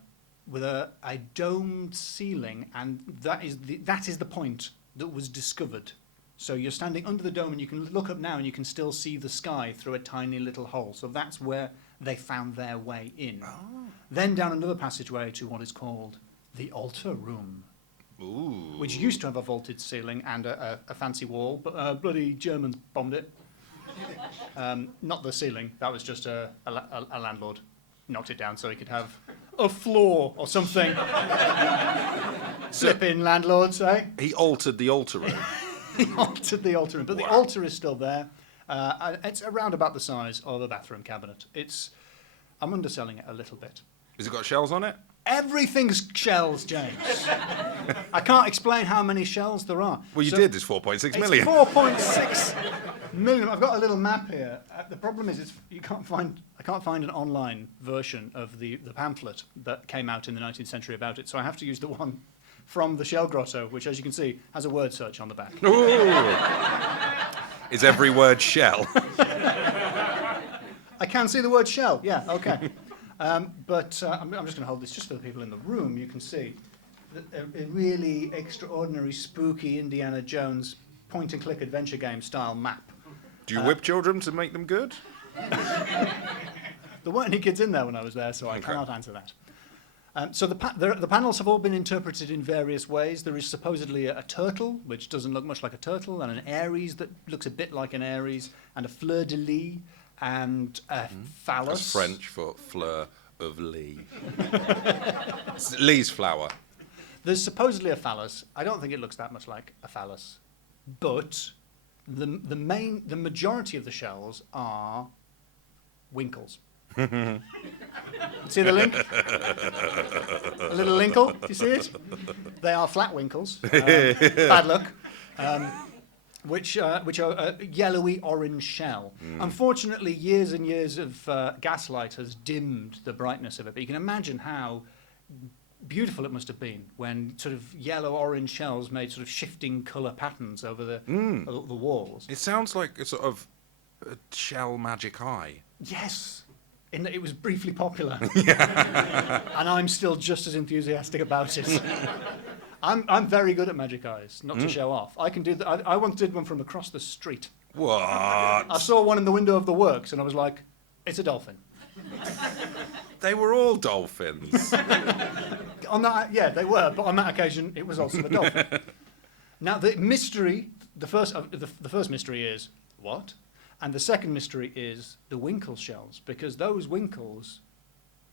with a domed ceiling, and that is the point that was discovered. So you're standing under the dome, and you can look up now, and you can still see the sky through a tiny little hole. So that's where they found their way in. Oh. Then down another passageway to what is called the altar room. Ooh. Which used to have a vaulted ceiling and a fancy wall, but bloody Germans bombed it. Not the ceiling, that was just a landlord knocked it down so he could have a floor or something. Flipping landlords, eh? He altered the altar room. He altered the altar room, but the altar is still there. It's around about the size of a bathroom cabinet. I'm underselling it a little bit. Has it got shells on it? Everything's shells, James. I can't explain how many shells there are. Well, you did. It's 4.6 million. It's 4.6 million. I've got a little map here. The problem is, I can't find an online version of the pamphlet that came out in the 19th century about it. So I have to use the one from the Shell Grotto, which, as you can see, has a word search on the back. Ooh. Is every word shell? I can see the word shell. Yeah. Okay. But I'm just going to hold this just for the people in the room. You can see a really extraordinary, spooky Indiana Jones point-and-click adventure game style map. Do you whip children to make them good? There weren't any kids in there when I was there, so I cannot answer that. So the panels have all been interpreted in various ways. There is supposedly a turtle, which doesn't look much like a turtle, and an Aries that looks a bit like an Aries, and a fleur-de-lis, and a phallus. That's French for fleur of lis. Lis flower. There's supposedly a phallus. I don't think it looks that much like a phallus, but the majority of the shells are winkles. See the link? A little linkle. Do you see it? They are flat winkles. Bad luck. Which are a yellowy orange shell. Unfortunately, years and years of gaslight has dimmed the brightness of it. But you can imagine how beautiful it must have been when sort of yellow-orange shells made sort of shifting colour patterns over the walls. It sounds like a sort of a shell magic eye. Yes, in that it was briefly popular. And I'm still just as enthusiastic about it. I'm very good at magic eyes, not to show off. I can do that. I once did one from across the street. What? I saw one in the window of the works, and I was like, it's a dolphin. They were all dolphins. On that, yeah, they were, but on that occasion, it was also a dolphin. Now, the mystery, the first mystery is, what? And the second mystery is the winkle shells, because those winkles,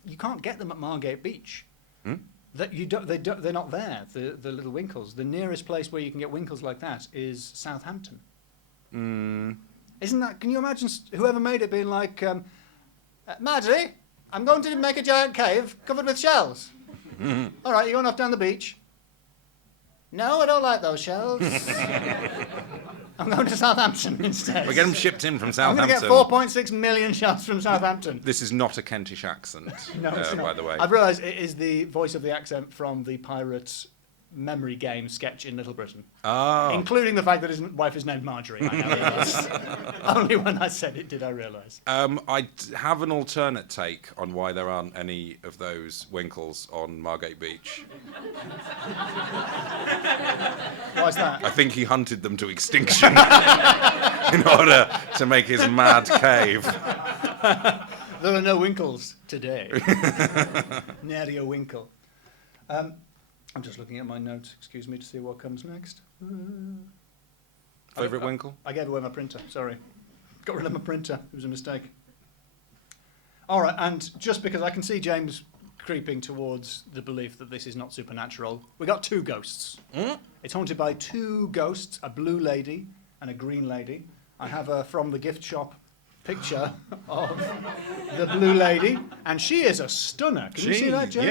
you can't get them at Margate Beach. They're not there, the little winkles. The nearest place where you can get winkles like that is Southampton. Isn't that, can you imagine whoever made it being like, Marjorie, I'm going to make a giant cave covered with shells. All right, you're going off down the beach. No, I don't like those shells. I'm going to Southampton instead. We get them shipped in from Southampton. I'm going to get 4.6 million shells from Southampton. This is not a Kentish accent, no, it's not. by the way. I've realised it is the voice of the accent from the pirate memory game sketch in Little Britain. Oh. Including the fact that his wife is named Marjorie. I now realise. Only when I said it did I realise. I have an alternate take on why there aren't any of those winkles on Margate Beach. Why's that? I think he hunted them to extinction in order to make his mad cave. There are no winkles today. Nary a winkle. I'm just looking at my notes, excuse me, to see what comes next. Favourite winkle? I gave away my printer, sorry. Got rid of my printer, it was a mistake. All right, and just because I can see James creeping towards the belief that this is not supernatural, we got two ghosts. It's haunted by two ghosts, a blue lady and a green lady. I have a from the gift shop picture of the blue lady, and she is a stunner. Can you see that, James?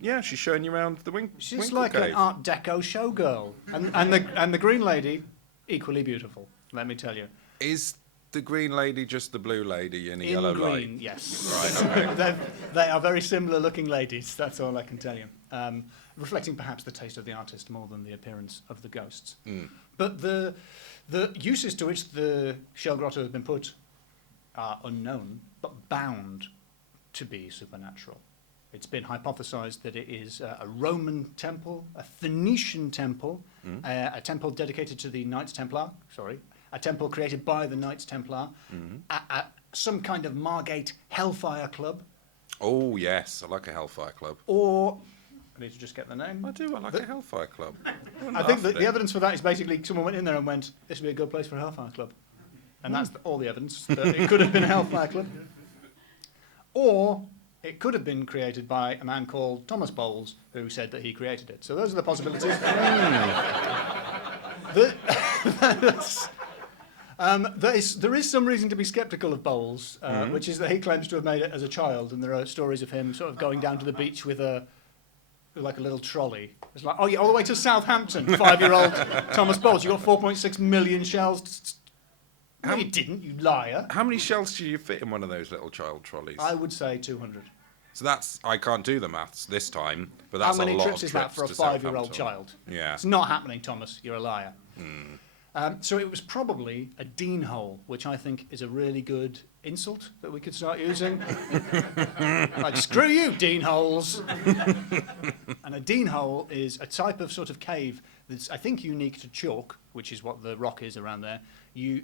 Yeah, she's showing you around the She's winkle like cave. an Art Deco showgirl, and the green lady equally beautiful. Let me tell you. Is the green lady just the blue lady in a In yellow green, light? yes. Right, okay. They are very similar-looking ladies. That's all I can tell you. Reflecting perhaps the taste of the artist more than the appearance of the ghosts. But the uses to which the shell grotto has been put are unknown, but bound to be supernatural. It's been hypothesized that it is a Roman temple, a Phoenician temple, a temple dedicated to the Knights Templar, a temple created by the Knights Templar, some kind of Margate Hellfire Club. Oh, yes, I like a Hellfire Club. Or, I need to just get the name. I do, I like a Hellfire Club. I think that the evidence for that is basically someone went in there and went, this would be a good place for a Hellfire Club. And that's all the evidence that it could have been a Hellfire Club. Or it could have been created by a man called Thomas Bowles, who said that he created it. So those are the possibilities. There is some reason to be sceptical of Bowles, which is that he claims to have made it as a child, and there are stories of him sort of going down to the beach with like a little trolley. It's like, oh yeah, all the way to Southampton, 5-year-old Thomas Bowles. You got 4.6 million shells. No, you didn't, you liar. How many shells do you fit in one of those little child trolleys? I would say 200. So that's, I can't do the maths this time, but that's How many a lot trips of is that trips for a to 5-year-old Southampton. child? Yeah. It's not happening, Thomas. You're a liar. So it was probably a dean hole, which I think is a really good insult that we could start using. Like, screw you, dean holes. And a dean hole is a type of sort of cave that's, I think, unique to chalk, which is what the rock is around there. You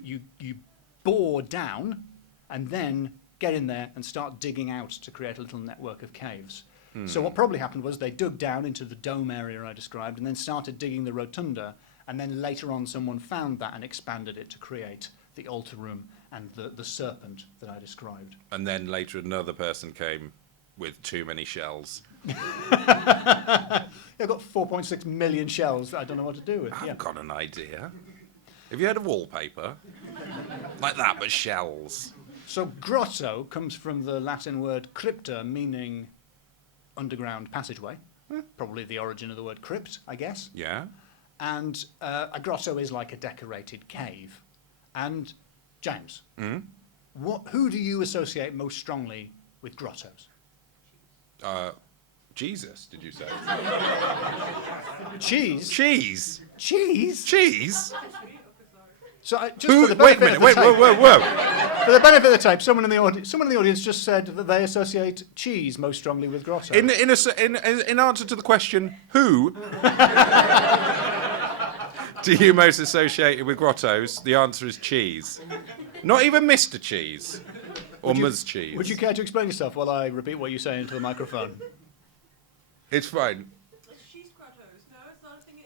bore down and then get in there and start digging out to create a little network of caves. So what probably happened was they dug down into the dome area I described and then started digging the rotunda, and then later on someone found that and expanded it to create the altar room and the serpent that I described. And then later another person came with too many shells. I've got 4.6 million shells that I don't know what to do with. I've got an idea. Have you heard of wallpaper? Like that, but shells. So grotto comes from the Latin word crypta, meaning underground passageway. Probably the origin of the word crypt, I guess. Yeah? And a grotto is like a decorated cave. And James, who do you associate most strongly with grottos? Jesus, did you say? Cheese? Cheese? Cheese? Cheese? So just Who? for the Wait a benefit minute, of the wait, tape, whoa. for the benefit of the tape, someone in the audience just said that they associate cheese most strongly with grotto. In answer to the question, who do you most associate with grottos? The answer is cheese. Not even Mr. Cheese or Ms. Cheese. Would you care to explain yourself while I repeat what you say into the microphone? It's fine. Cheese grottos. No, it's not a thing in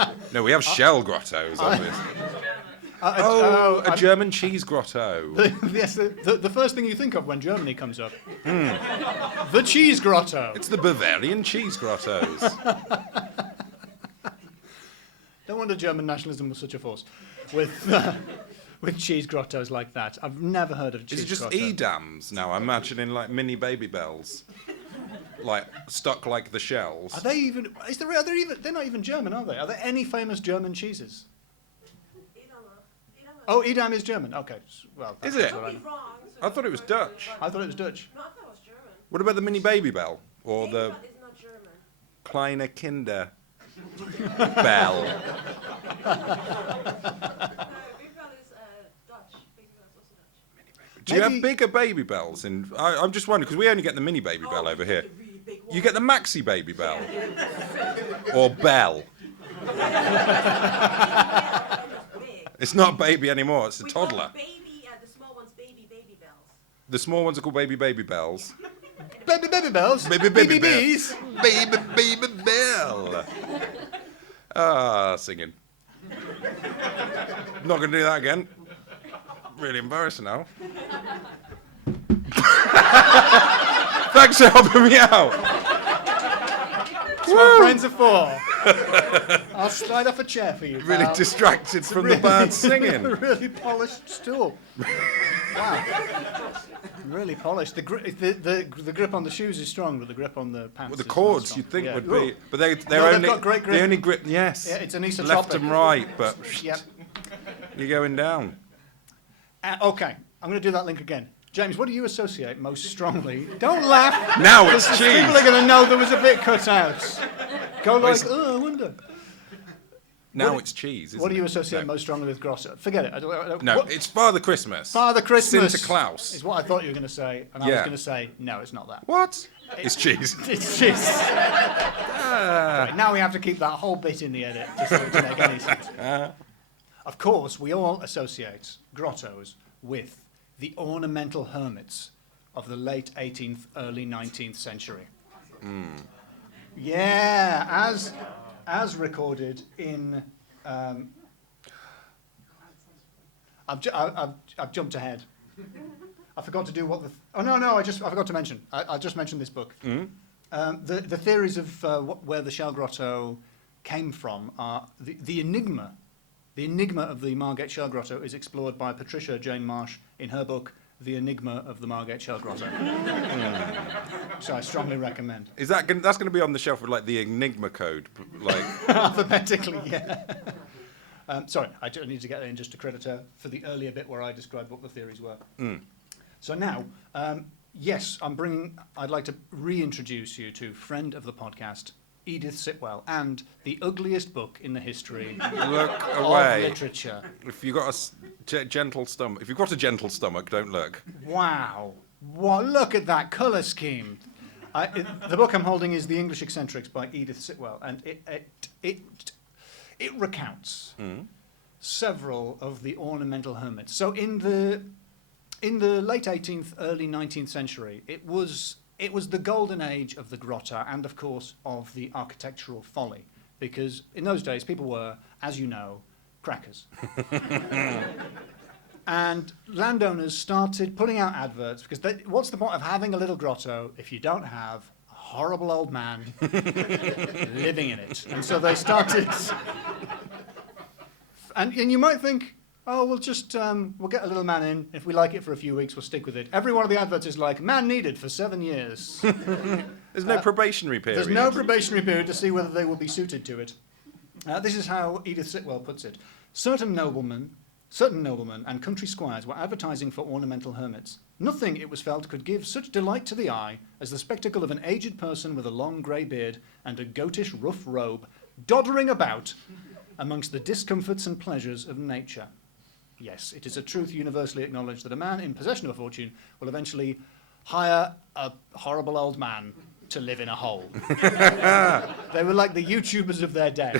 England. No, we have shell grottos, obviously. A German cheese grotto. Yes, the first thing you think of when Germany comes up. The cheese grotto. It's the Bavarian cheese grottos. No wonder German nationalism was such a force with cheese grottos like that. I've never heard of a cheese Is it just grotto. Edams now? I'm imagining like mini baby bells. Like stuck like the shells. Are they even? Are there even? They're not even German, are they? Are there any famous German cheeses? Oh, Edam is German. Okay, well. Is it? what I know. I thought it was Dutch. I thought it was Dutch. No, I thought it was German. What about the mini baby bell? Or the Enigma is not German. Kleine Kinder bell? No, Big Bell is Dutch. Big Bell is also Dutch. Do you Maybe- have bigger baby bells? I'm just wondering, because we only get the mini baby bell over here. The really big one. You get the maxi baby bell. Or bell. Big. It's not baby anymore, it's a We call toddler. baby, the small ones, baby bells. The small ones are called baby bells. Baby bells. Baby bees. Baby bell. Ah, singing. Not going to do that again. Really embarrassing now. Thanks for helping me out. That's what friends are for. I'll slide off a chair for you. Really pal. distracted from the bad singing. Really polished stool. Wow. Really polished. The grip on the shoes is strong, but the grip on the pants Well, the is not cords strong. you'd think Yeah. would be, but they're No, they've only got great grip. they only grip. Yes, Yeah, it's an left isotropic. and right, but Yep. You're going down. Okay, I'm going to do that link again. James, what do you associate most strongly? Don't laugh. Now it's People cheese. are going to know there was a bit cut out. Go like, oh, I wonder. Now it's cheese, What do you isn't it? associate No. most strongly with Grotto? Forget it. I don't, No, what- it's Father Christmas. Father Christmas. Sinterklaas. Is what I thought you were going to say, and I was Yeah. going to say, no, it's not that. What? It's cheese. It's cheese. Right, now we have to keep that whole bit in the edit just so it doesn't make any sense. Of course, we all associate grottos with the ornamental hermits of the late 18th, early 19th century. Yeah, as recorded in. I've jumped ahead. I forgot to do what the. I forgot to mention. I just mentioned this book. The theories of where the Shell Grotto came from are the Enigma. The enigma of the Margate Shell Grotto is explored by Patricia Jane Marsh in her book, The Enigma of the Margate Shell Grotto. So I strongly recommend. Is that's going to be on the shelf with like the Enigma code, like? Alphabetically, yeah. Sorry, I do need to get in just to credit her for the earlier bit where I described what the theories were. So now, yes, I'd like to reintroduce you to friend of the podcast, Edith Sitwell, and the ugliest book in the history Look of away. literature. If you got a gentle stomach, if you've got a gentle stomach, don't look. Wow. Look at that colour scheme. The book I'm holding is The English Eccentrics by Edith Sitwell, and it recounts several of the ornamental hermits. So in the late 18th, early 19th century, it was the golden age of the grotto and, of course, of the architectural folly, because in those days people were, as you know, crackers. And landowners started putting out adverts because what's the point of having a little grotto if you don't have a horrible old man living in it? And so they started. And you might think, oh, we'll get a little man in. If we like it for a few weeks, we'll stick with it. Every one of the adverts is like, man needed for 7 years. There's no probationary period. There's no probationary period to see whether they will be suited to it. This is how Edith Sitwell puts it. Certain noblemen and country squires were advertising for ornamental hermits. Nothing, it was felt, could give such delight to the eye as the spectacle of an aged person with a long grey beard and a goatish rough robe, doddering about amongst the discomforts and pleasures of nature. Yes, it is a truth universally acknowledged that a man in possession of a fortune will eventually hire a horrible old man to live in a hole. They were like the YouTubers of their day.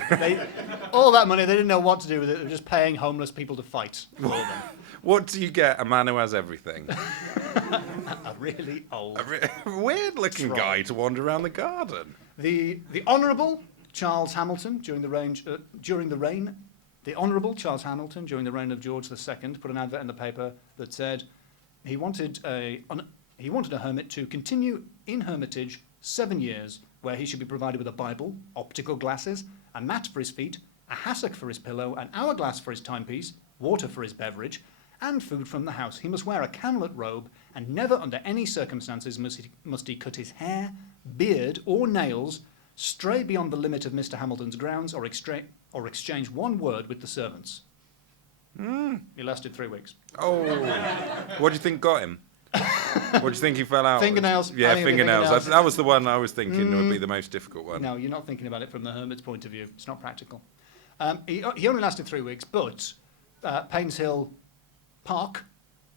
All that money, they didn't know what to do with it. They were just paying homeless people to fight for them. What do you get? A man who has everything. A really old. Weird-looking troll. guy to wander around the garden. The Honourable Charles Hamilton during the reign. The Honourable Charles Hamilton during the reign of George II put an advert in the paper that said he wanted a hermit to continue in hermitage 7 years, where he should be provided with a Bible, optical glasses, a mat for his feet, a hassock for his pillow, an hourglass for his timepiece, water for his beverage, and food from the house. He must wear a camlet robe, and never under any circumstances must he cut his hair, beard, or nails, stray beyond the limit of Mr. Hamilton's grounds, or exchange one word with the servants. He lasted 3 weeks. Oh, what do you think got him? What do you think he fell out? Fingernails. Yeah, I think fingernails. That was the one I was thinking would be the most difficult one. No, you're not thinking about it from the hermit's point of view. It's not practical. He only lasted 3 weeks, but Paynes Hill Park,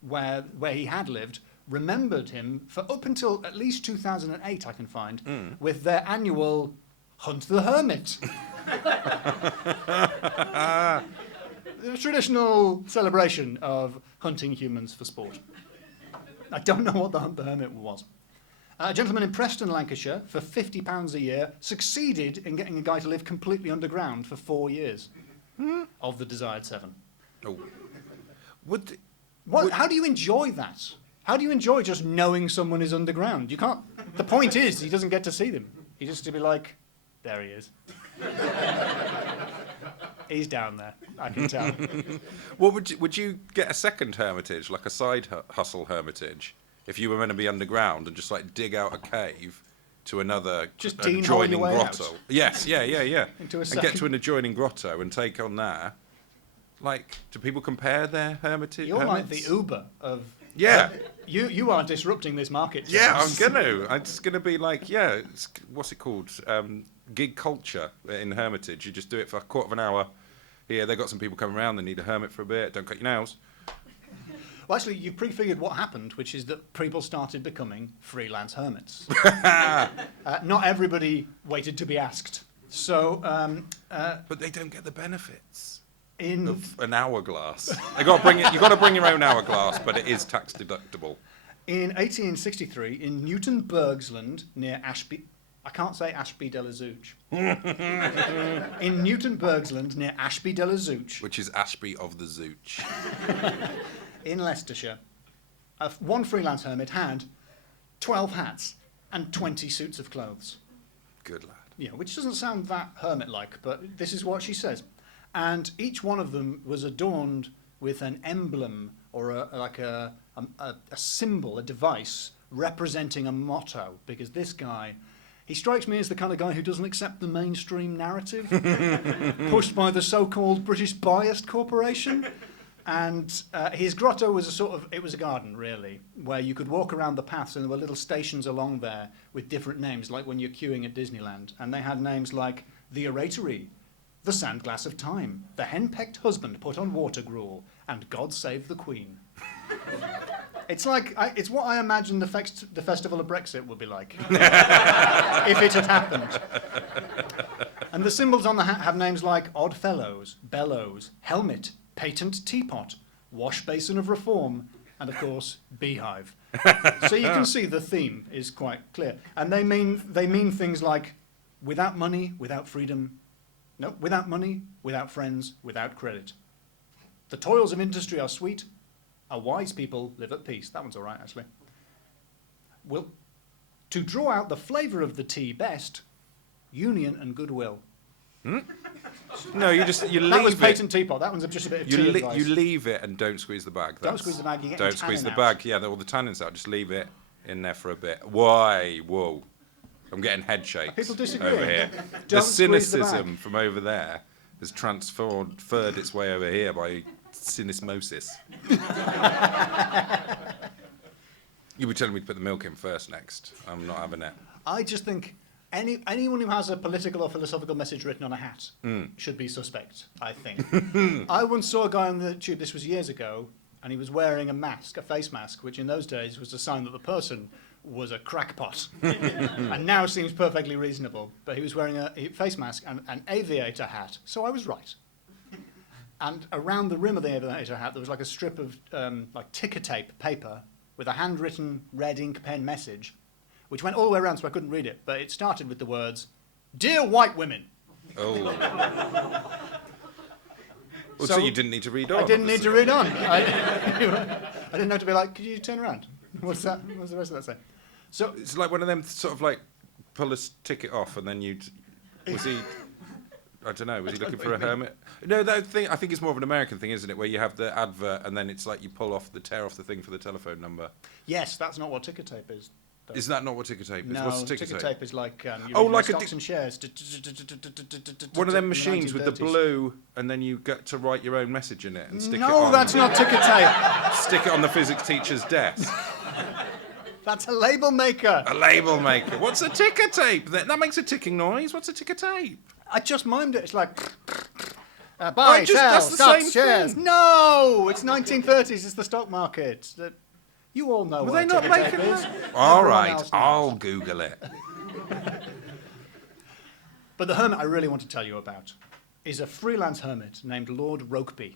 where he had lived, remembered him for up until at least 2008, I can find, with their annual Hunt the Hermit. The traditional celebration of hunting humans for sport. I don't know what the Hunt the Hermit was. A gentleman in Preston, Lancashire, for £50 a year, succeeded in getting a guy to live completely underground for 4 years of the desired 7. Oh. How do you enjoy that? How do you enjoy just knowing someone is underground? You can't. The point is, he doesn't get to see them. He just to be like, there he is. He's down there. I can tell. What would you get a second hermitage, like a side hustle hermitage, if you were meant to be underground and just like dig out a cave to another Just adjoining your way grotto? out. Yes, yeah. Into a And get to an adjoining grotto and take on there. Like, do people compare their hermitage? You're like the Uber of... Yeah. You are disrupting this market, Yeah, I'm James. I'm just gonna be like, what's it called? Gig culture in Hermitage. You just do it for a quarter of an hour. Yeah, they got some people coming around. They need a hermit for a bit. Don't cut your nails. Well, actually, you prefigured what happened, which is that people started becoming freelance hermits. Not everybody waited to be asked. So, But they don't get the benefits in of an hourglass. You've got to bring your own hourglass, but it is tax deductible. in 1863, in Newton Bergsland near Ashby, I can't say Ashby de la Zouch. In Newton Bergsland near Ashby de la Zouch, Which is Ashby of the Zouch. in Leicestershire, one freelance hermit had 12 hats and 20 suits of clothes. Good lad. Yeah, which doesn't sound that hermit-like, but this is what she says. And each one of them was adorned with an emblem or a symbol, a device representing a motto. Because this guy, he strikes me as the kind of guy who doesn't accept the mainstream narrative pushed by the so-called British Biased Corporation. And his grotto was it was a garden, really, where you could walk around the paths, and there were little stations along there with different names, like when you're queuing at Disneyland. And they had names like the Oratory, the Sandglass of Time, the Henpecked Husband put on water gruel, and God Save the Queen. It's like, it's what I imagine the Festival of Brexit would be like, if it had happened. And the symbols on the hat have names like Odd Fellows, Bellows, Helmet, Patent Teapot, Wash Basin of Reform, and of course, Beehive. So you can see the theme is quite clear. And they mean things like without money, without freedom. No, without money, without friends, without credit. The toils of industry are sweet. A wise people live at peace. That one's all right, actually. Well, to draw out the flavour of the tea best, union and goodwill. No, you leave That was it. Patent Teapot. That one's just a bit of tea advice. You leave it and don't squeeze the bag. Don't squeeze the bag, you get Don't the squeeze the tannin bag. Yeah, all the tannins out. Just leave it in there for a bit. Why? Whoa. I'm getting head shakes People disagree. over here. The Don't squeeze the cynicism bag. from over there has transferred its way over here by cynismosis. You were telling me to put the milk in first next. I'm not having it. I just think anyone who has a political or philosophical message written on a hat should be suspect, I think. I once saw a guy on the tube, this was years ago, and he was wearing a mask, a face mask, which in those days was a sign that the person was a crackpot. And now seems perfectly reasonable. But he was wearing a face mask and an aviator hat, so I was right. And around the rim of the aviator hat, there was like a strip of like ticker tape paper with a handwritten red ink pen message, which went all the way around so I couldn't read it. But it started with the words, "Dear white women." Oh. Well, So so you didn't need to read on. I didn't need to obviously. read on. I didn't know to be like, could you turn around? What's that? What's the rest of that say? So It's like one of them sort of like pull a ticket off and then was he? I don't know. Was he looking for a hermit? No, that thing. I think it's more of an American thing, isn't it? Where you have the advert and then it's like you tear off the thing for the telephone number. yes, that's not what ticker tape is. though. Is that not what ticker tape is? No, What's the ticker tape is like you Oh, read like a stocks di- and shares. One of them in the machines with the 1930s. blue, and then you get to write your own message in it and stick it No, on. that's not ticker tape. Stick it on the physics teacher's desk. That's a label maker. A label maker. What's a ticker tape? That makes a ticking noise. What's a ticker tape? I just mimed it. It's like buy, just- sell, that's the stocks, same shares. thing. No, it's 1930s. It's the stock market. You all know Were what they a not ticker tape making is. that? All Everyone right, else knows. I'll Google it. But the hermit I really want to tell you about is a freelance hermit named Lord Rokeby.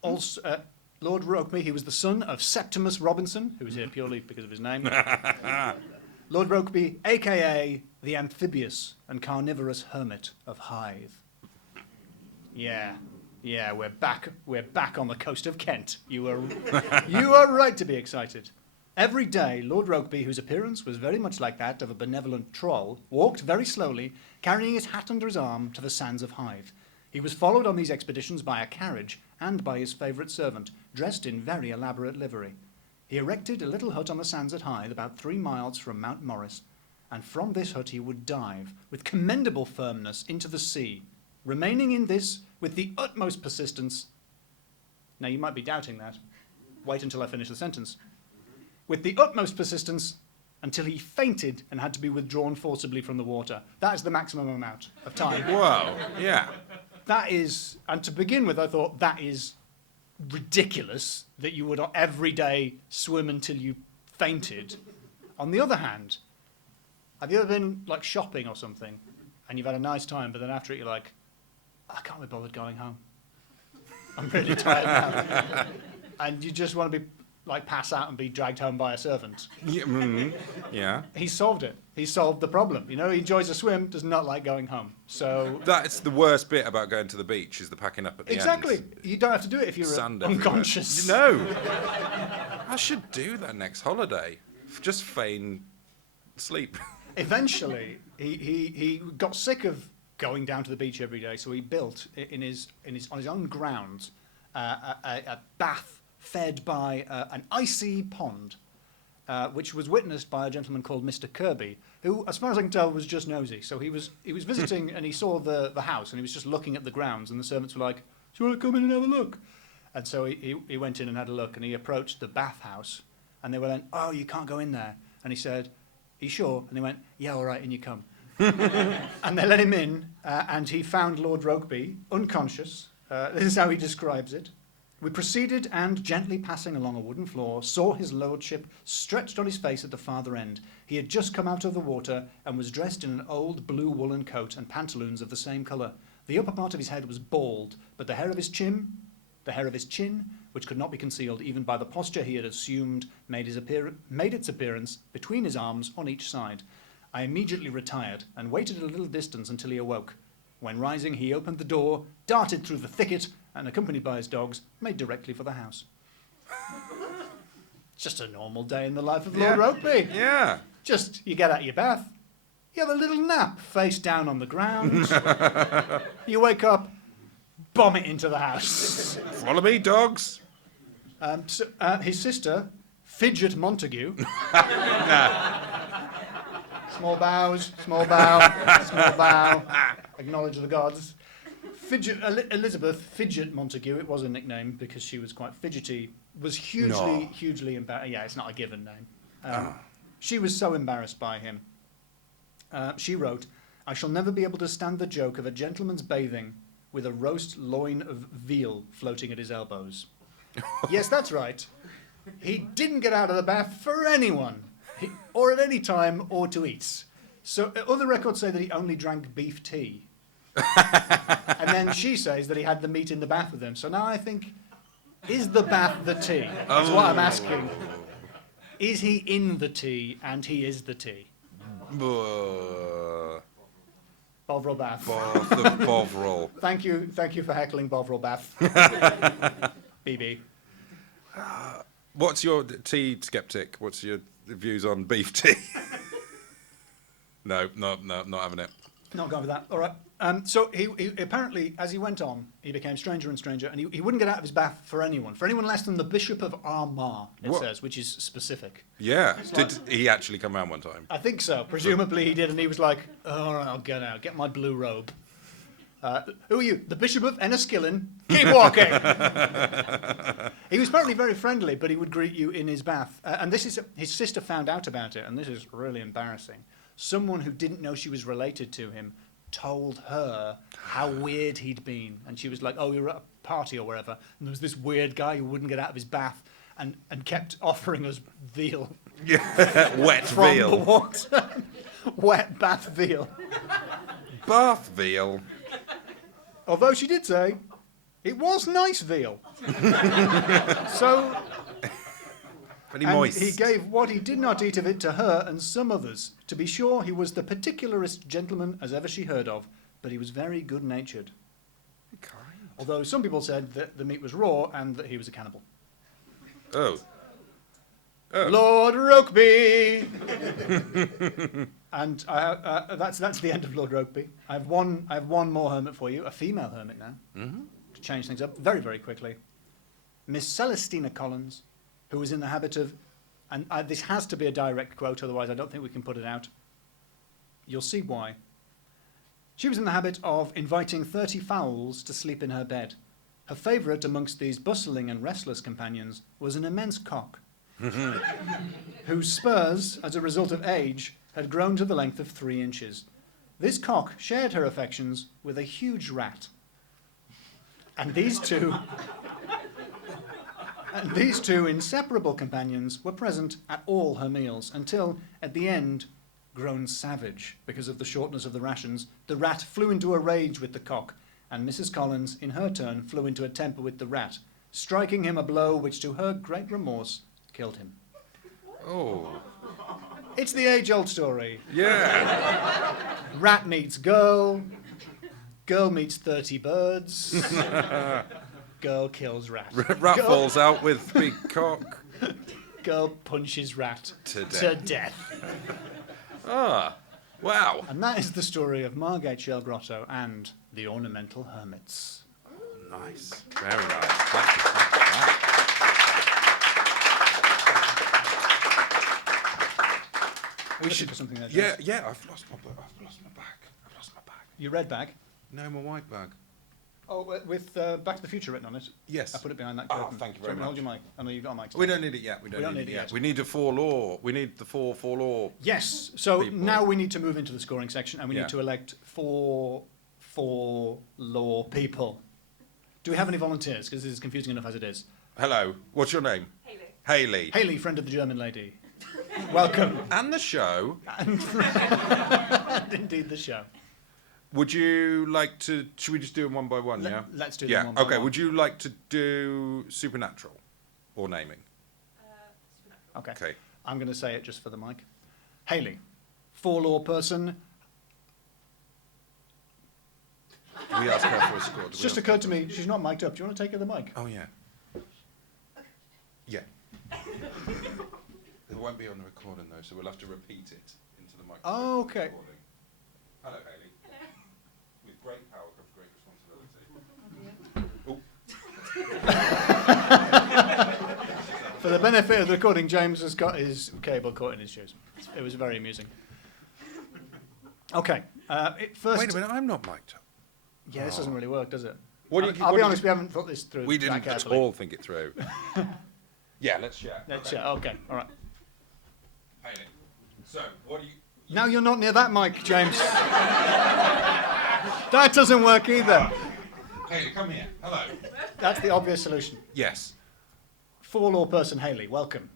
Also, Lord Rokeby, he was the son of Septimus Robinson, who was here purely because of his name. Lord Rokeby, a.k.a. the amphibious and carnivorous hermit of Hythe. Yeah, we're back on the coast of Kent. You are right to be excited. Every day, Lord Rokeby, whose appearance was very much like that of a benevolent troll, walked very slowly, carrying his hat under his arm to the sands of Hythe. He was followed on these expeditions by a carriage and by his favourite servant, dressed in very elaborate livery. He erected a little hut on the sands at Hythe, about 3 miles from Mount Morris, and from this hut he would dive, with commendable firmness, into the sea, remaining in this with the utmost persistence Now, you might be doubting that. Wait until I finish the sentence. With the utmost persistence, until he fainted and had to be withdrawn forcibly from the water. That is the maximum amount of time. Whoa, yeah. That is, and to begin with, I thought that is ridiculous that you would every day swim until you fainted. On the other hand, have you ever been like shopping or something and you've had a nice time, but then after it you're like, I can't be bothered going home. I'm really tired now. And you just want to be like pass out and be dragged home by a servant. Yeah. Yeah. He solved it. He solved the problem. You know, he enjoys a swim, does not like going home. So That's the worst bit about going to the beach is the packing up at the exactly. end. You don't have to do it if you're Sand unconscious. everywhere. No. I should do that next holiday. Just feign sleep. Eventually, he got sick of going down to the beach every day, so he built on his own grounds a bath fed by an icy pond, which was witnessed by a gentleman called Mr. Kirby, who, as far as I can tell, was just nosy. So he was visiting and he saw the house and he was just looking at the grounds, and the servants were like, "Do you want to come in and have a look?" And so he went in and had a look, and he approached the bathhouse, and they were like, "Oh, you can't go in there." And he said, "Are you sure?" And they went, "Yeah, all right, in you come." And they let him in, and he found Lord Rokeby unconscious. This is how he describes it. "We proceeded, and gently passing along a wooden floor, saw his lordship stretched on his face at the farther end. He had just come out of the water, and was dressed in an old blue woolen coat and pantaloons of the same colour. The upper part of his head was bald, but the hair of his chin, which could not be concealed even by the posture he had assumed, made its appearance between his arms on each side. I immediately retired, and waited at a little distance until he awoke. When rising, he opened the door, darted through the thicket, and accompanied by his dogs, made directly for the house." Just a normal day in the life of Lord Rokeby. Yeah. Just, you get out of your bath, you have a little nap, face down on the ground, you wake up, bomb it into the house. Follow me, dogs. His sister, Fidget Montague. Small bows, small bow, small bow. Acknowledge the gods. Elizabeth Fidget Montague, it was a nickname because she was quite fidgety, was hugely embarrassed. Yeah, it's not a given name. She was so embarrassed by him. She wrote, "I shall never be able to stand the joke of a gentleman's bathing with a roast loin of veal floating at his elbows." Yes, that's right. He didn't get out of the bath for anyone, or at any time, or to eat. So other records say that he only drank beef tea. And then she says that he had the meat in the bath with him. So now I think, is the bath the tea? That's what I'm asking. Is he in the tea and he is the tea? Bovril Bath. The Bovril. Thank you for heckling Bovril Bath. BB. What's your tea skeptic? What's your views on beef tea? No, not having it. Not going with that. All right. So he apparently, as he went on, he became stranger and stranger, and he wouldn't get out of his bath for anyone less than the Bishop of Armagh, it says, which is specific. Yeah. Did he actually come round one time? I think so. Presumably he did, and he was like, all right, I'll get out, get my blue robe. Who are you? The Bishop of Enniskillen? Keep walking! He was apparently very friendly, but he would greet you in his bath. And this is, his sister found out about it, and this is really embarrassing. Someone who didn't know she was related to him told her how weird he'd been. And she was like, oh, we were at a party or wherever, and there was this weird guy who wouldn't get out of his bath and kept offering us veal. Yeah. Wet from veal. the water. Wet bath veal. Bath veal. Although she did say, it was nice veal. So... Pretty and moist. he gave what he did not eat of it to her and some others. To be sure, he was the particularest gentleman as ever she heard of, but he was very good-natured. Kind. Although some people said that the meat was raw and that he was a cannibal. Oh. Lord Rokeby! And that's the end of Lord Rokeby. I have one more hermit for you, a female hermit now, to change things up very, very quickly. Miss Celestina Collins, who was in the habit of, and this has to be a direct quote, otherwise I don't think we can put it out. You'll see why. She was in the habit of inviting 30 fowls to sleep in her bed. Her favourite amongst these bustling and restless companions was an immense cock, whose spurs, as a result of age, had grown to the length of 3 inches. This cock shared her affections with a huge rat. And these two inseparable companions were present at all her meals until, at the end, grown savage because of the shortness of the rations, the rat flew into a rage with the cock, and Mrs. Collins, in her turn, flew into a temper with the rat, striking him a blow which, to her great remorse, killed him. Oh. It's the age-old story. Yeah. Rat meets girl, girl meets 30 birds, girl kills rat. Rat falls out with big cock. Girl punches rat To death. Ah, wow. And that is the story of Margate Shell Grotto and the Ornamental Hermits. Nice. Very nice. Thank you. We should do something there. Yeah, James. yeah. I've lost my bag. Your red bag. No, my white bag. Oh, with Back to the Future written on it. Yes. I put it behind that Ah, curtain. thank you Do very want me to much. hold your mic? I know you've got a mic. We don't need it yet. We don't need it yet. We need the 4 law. We need the 4 law. Yes. So People. now we need to move into the scoring section, and we Yeah. need to elect 4 law people. Do we have any volunteers? Because this is confusing enough as it is. Hello. What's your name? Haley. Haley. Haley, friend of the German lady. Welcome. And the show. And indeed the show. Would you like to? Should we just do them one by one? Yeah. Let's do Yeah. them one by Okay. one. Would you like to do supernatural or naming? Supernatural. Okay. Okay. I'm going to say it just for the mic. Haley, 4 law person. Do we ask her for a score? It's just occurred to me, she's not mic'd up. Do you want to take her the mic? Oh yeah. Yeah. It won't be on the recording though, so we'll have to repeat it into the microphone. Oh, okay. Recording. Hello, Haley. Hello. With great power comes great responsibility. For the benefit of the recording, James has got his cable caught in his shoes. It was very amusing. Okay. First, Wait a minute, I'm not mic'd up. yeah, this doesn't really work, does it? What do you- I'll what be do honest, you- we haven't thought this through. We that didn't at carefully. all think it through. Yeah, let's share. Let's check. Okay, all right. Haley. So, what do you? Now you're not near that mic, James. That doesn't work either. Haley, come here. Hello. That's the obvious solution. Yes. 4 law person Haley, welcome.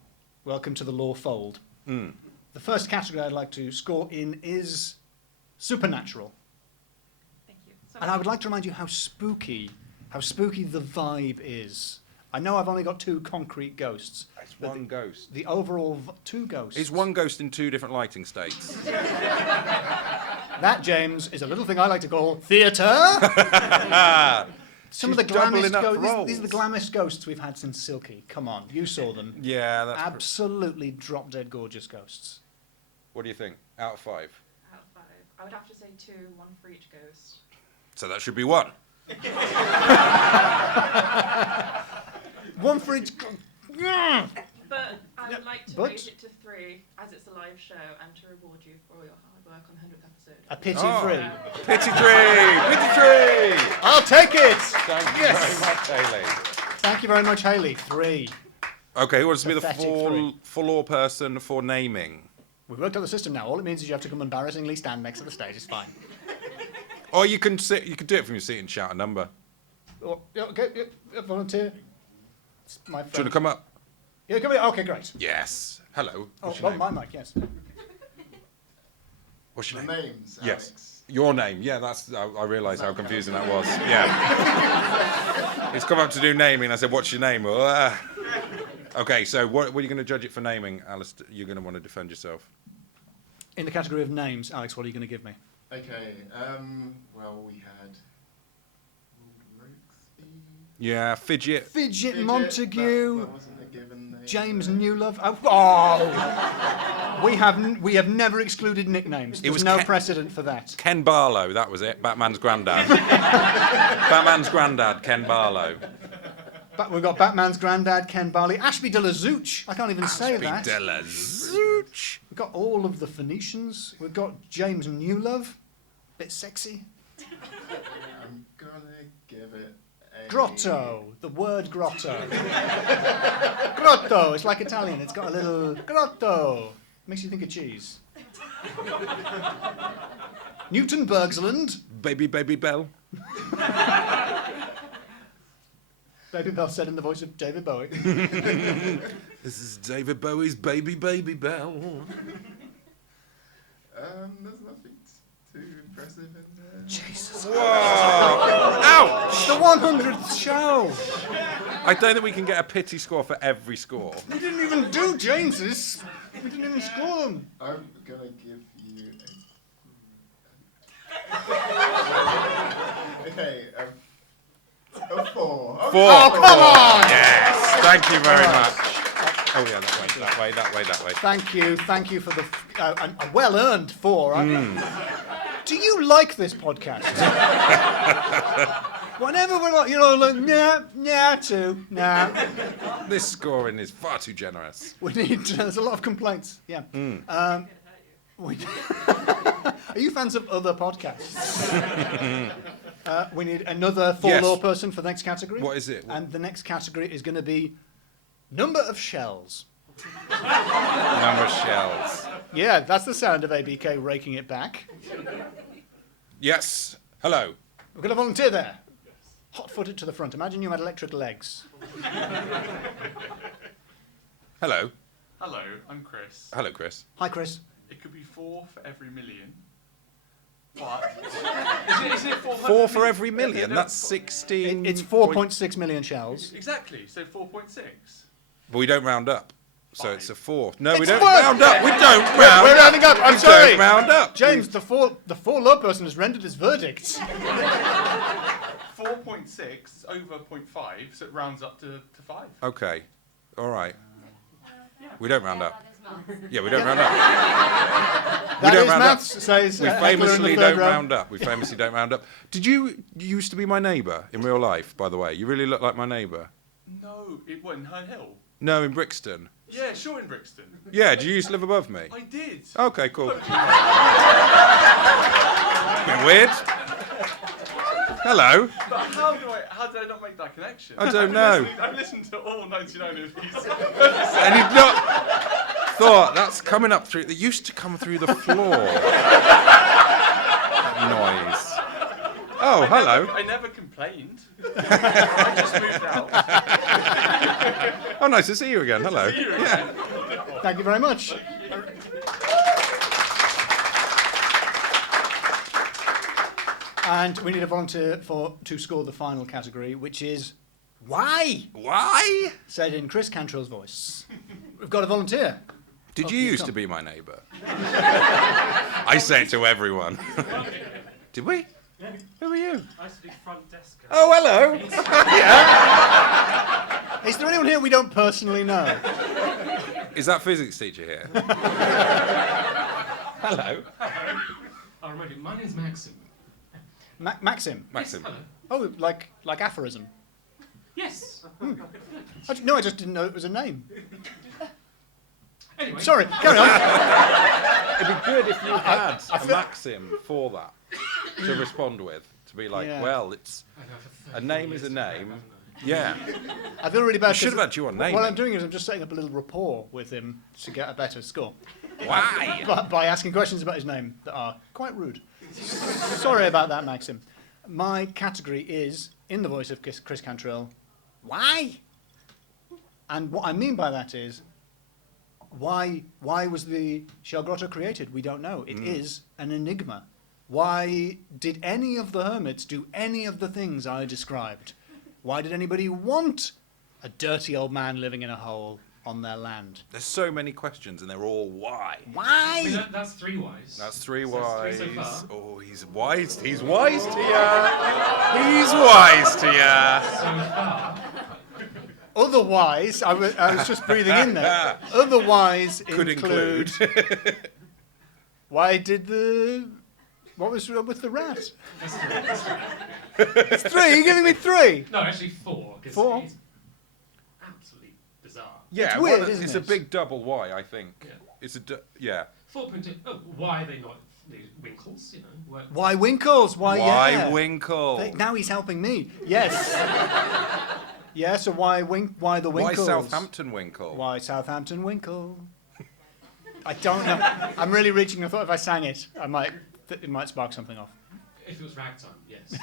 Welcome to the law fold. Mm. The first category I'd like to score in is supernatural. Thank you. And I would like to remind you how spooky the vibe is. I know I've only got 2 concrete ghosts. It's but one ghost. The overall 2 ghosts. It's one ghost in 2 different lighting states. That, James, is a little thing I like to call theatre. Some of the She's doubling glamorous up ghosts. These are the roles. glamorous ghosts we've had since Silky. Come on, you saw them. Yeah, that's. Absolutely drop dead gorgeous ghosts. What do you think? Out of 5. Out of 5. I would have to say 2, 1 for each ghost. So that should be 1. One for each. But I would like to but- rate it to 3, as it's a live show, and to reward you for all your hard work on the 100th episode. A pity Oh. 3. Pity 3! Pity 3! I'll take it. Thank you Yes. very much, Haley. Thank you very much, Haley. 3. Okay, who wants to be the Pathetic full law person for naming? We've worked out the system now. All it means is you have to come embarrassingly stand next to the stage. It's fine. Or you can sit. You can do it from your seat and shout a number. Oh, yeah, okay, yeah, volunteer. It's my Do you want friend. to come up? Yeah, come here. Okay, great. Yes. Hello. Oh, What's your well, name? my mic, yes. What's your My name? name's Yes. Alex. Your name. Yeah, that's. I realised how confusing that was. Yeah. He's come up to do naming. I said, "What's your name?" Okay, so what are you going to judge it for naming, Alice? You're going to want to defend yourself. In the category of names, Alex, what are you going to give me? Okay, well, we had Rokesby. Yeah, fidget. Fidget Fidget, Montague. That wasn't a given name. James Newlove. Oh! We have never excluded nicknames. There's was no Ken- precedent for that. Ken Barlow. That was it. Batman's granddad. Batman's granddad, Ken Barlow. But we've got Batman's granddad, Ken Barley. Ashby de la Zouch. I can't even say that. Ashby de la Zouch. We've got all of the Phoenicians. We've got James Newlove. Bit sexy. I'm gonna give it a Grotto. The word grotto. Grotto. It's like Italian. It's got a little grotto. Makes you think of cheese. Newton Bergsland. Baby Bell. Baby Bell said in the voice of David Bowie. This is David Bowie's Baby Bell. There's nothing too impressive in there. Jesus. Whoa! Ouch! The 100th show. I don't think we can get a pity score for every score. We didn't even do James's. We didn't even score them. I'm gonna give you a 4. 4. Oh, come on! Yes, thank you very much. Oh yeah, that way. Thank you for the a well-earned 4. Do you like this podcast? Whenever we're like, nah. This scoring is far too generous. We need. There's a lot of complaints. Yeah. Are you fans of other podcasts? We need another 4 law person for the next category. What is it? And the next category is going to be number of shells. Number of shells. Yeah, that's the sound of ABK raking it back. Yes. Hello. We've got a volunteer there. Hot-footed to the front. Imagine you had electric legs. Hello. Hello, I'm Chris. Hello, Chris. Hi, Chris. It could be 4 for every million. But is it 4 for every million. That's 16. It's 4.6 million shells. Exactly. So 4.6. But we don't round up. So it's a 4. No, we It's don't 4. round up. We don't round up. We're rounding up. I'm We sorry. don't round up. James, the four law person has rendered his verdict. 4.6 is over 0.5, so it rounds up to 5. Okay. All right. Yeah. We don't round up. Yeah, we don't round up. That don't is round up. maths, says We Eckler in the famously third don't row. round up. We famously don't round up. Did you used to be my neighbour in real life, by the way? You really look like my neighbour. No, it wasn't Herne Hill. No, in Brixton. Yeah, sure, in Brixton. Yeah, do you used to live above me? I did. Okay, cool. Bit weird. Hello. But how did I not make that connection? I don't know. I've listened to all 99 of these. And you've not thought that's coming up through. They used to come through the floor. Noise. Oh, hello. I never complained. I just moved out. Oh, nice to see you again. Hello. See you again. Yeah. Thank you very much. And we need a volunteer to score the final category, which is why? Why? Said in Chris Cantrell's voice. We've got a volunteer. Did Oh, you you used come. to be my neighbour? I say it to everyone. Did we? Yeah. Who are you? I used to do front desk. Oh, hello. Is there anyone here we don't personally know? Is that physics teacher here? Hello. I remember you. My name's Maxim. Maxim. Maxim. Hello. Oh, like aphorism. Yes. No, I just didn't know it was a name. Anyway. Sorry, carry on. It'd be good if you had I a feel- maxim for that to respond with. To be like, Yeah. well, it's I know, for a 34 name years is a ago, name. haven't Yeah. I feel really bad. We should 'cause have had you on What naming. I'm doing is I'm just setting up a little rapport with him to get a better score. Why? By asking questions about his name that are quite rude. Sorry about that, Maxim. My category is, in the voice of Chris Cantrell, why? And what I mean by that is, why was the Shell Grotto created? We don't know. It is an enigma. Why did any of the hermits do any of the things I described? Why did anybody want a dirty old man living in a hole on their land? There's so many questions, and they're all why. Why? we? That's 3 whys. That's 3 So whys. that's 3 so far. Oh, he's wise. He's wise to ya. He's wise to ya. So far. Otherwise, I was just breathing in there. Otherwise Could include. Why did what was wrong with the rat? That's 3. It's 3. You're giving me 3. No, actually 4. 'Cause 4? It's absolutely bizarre. Yeah, weird, well, isn't it's it? a big double why, I think. Yeah. It's a yeah. 4.2. Oh, why are they not the Winkles, you know. Why Winkles? Why yeah. Winkle? Now he's helping me. Yes. Yeah. So why the Winkles? Why Southampton Winkle? Why Southampton Winkle? I don't know. I'm really reaching. I thought if I sang it, it might spark something off. If it was ragtime, yes.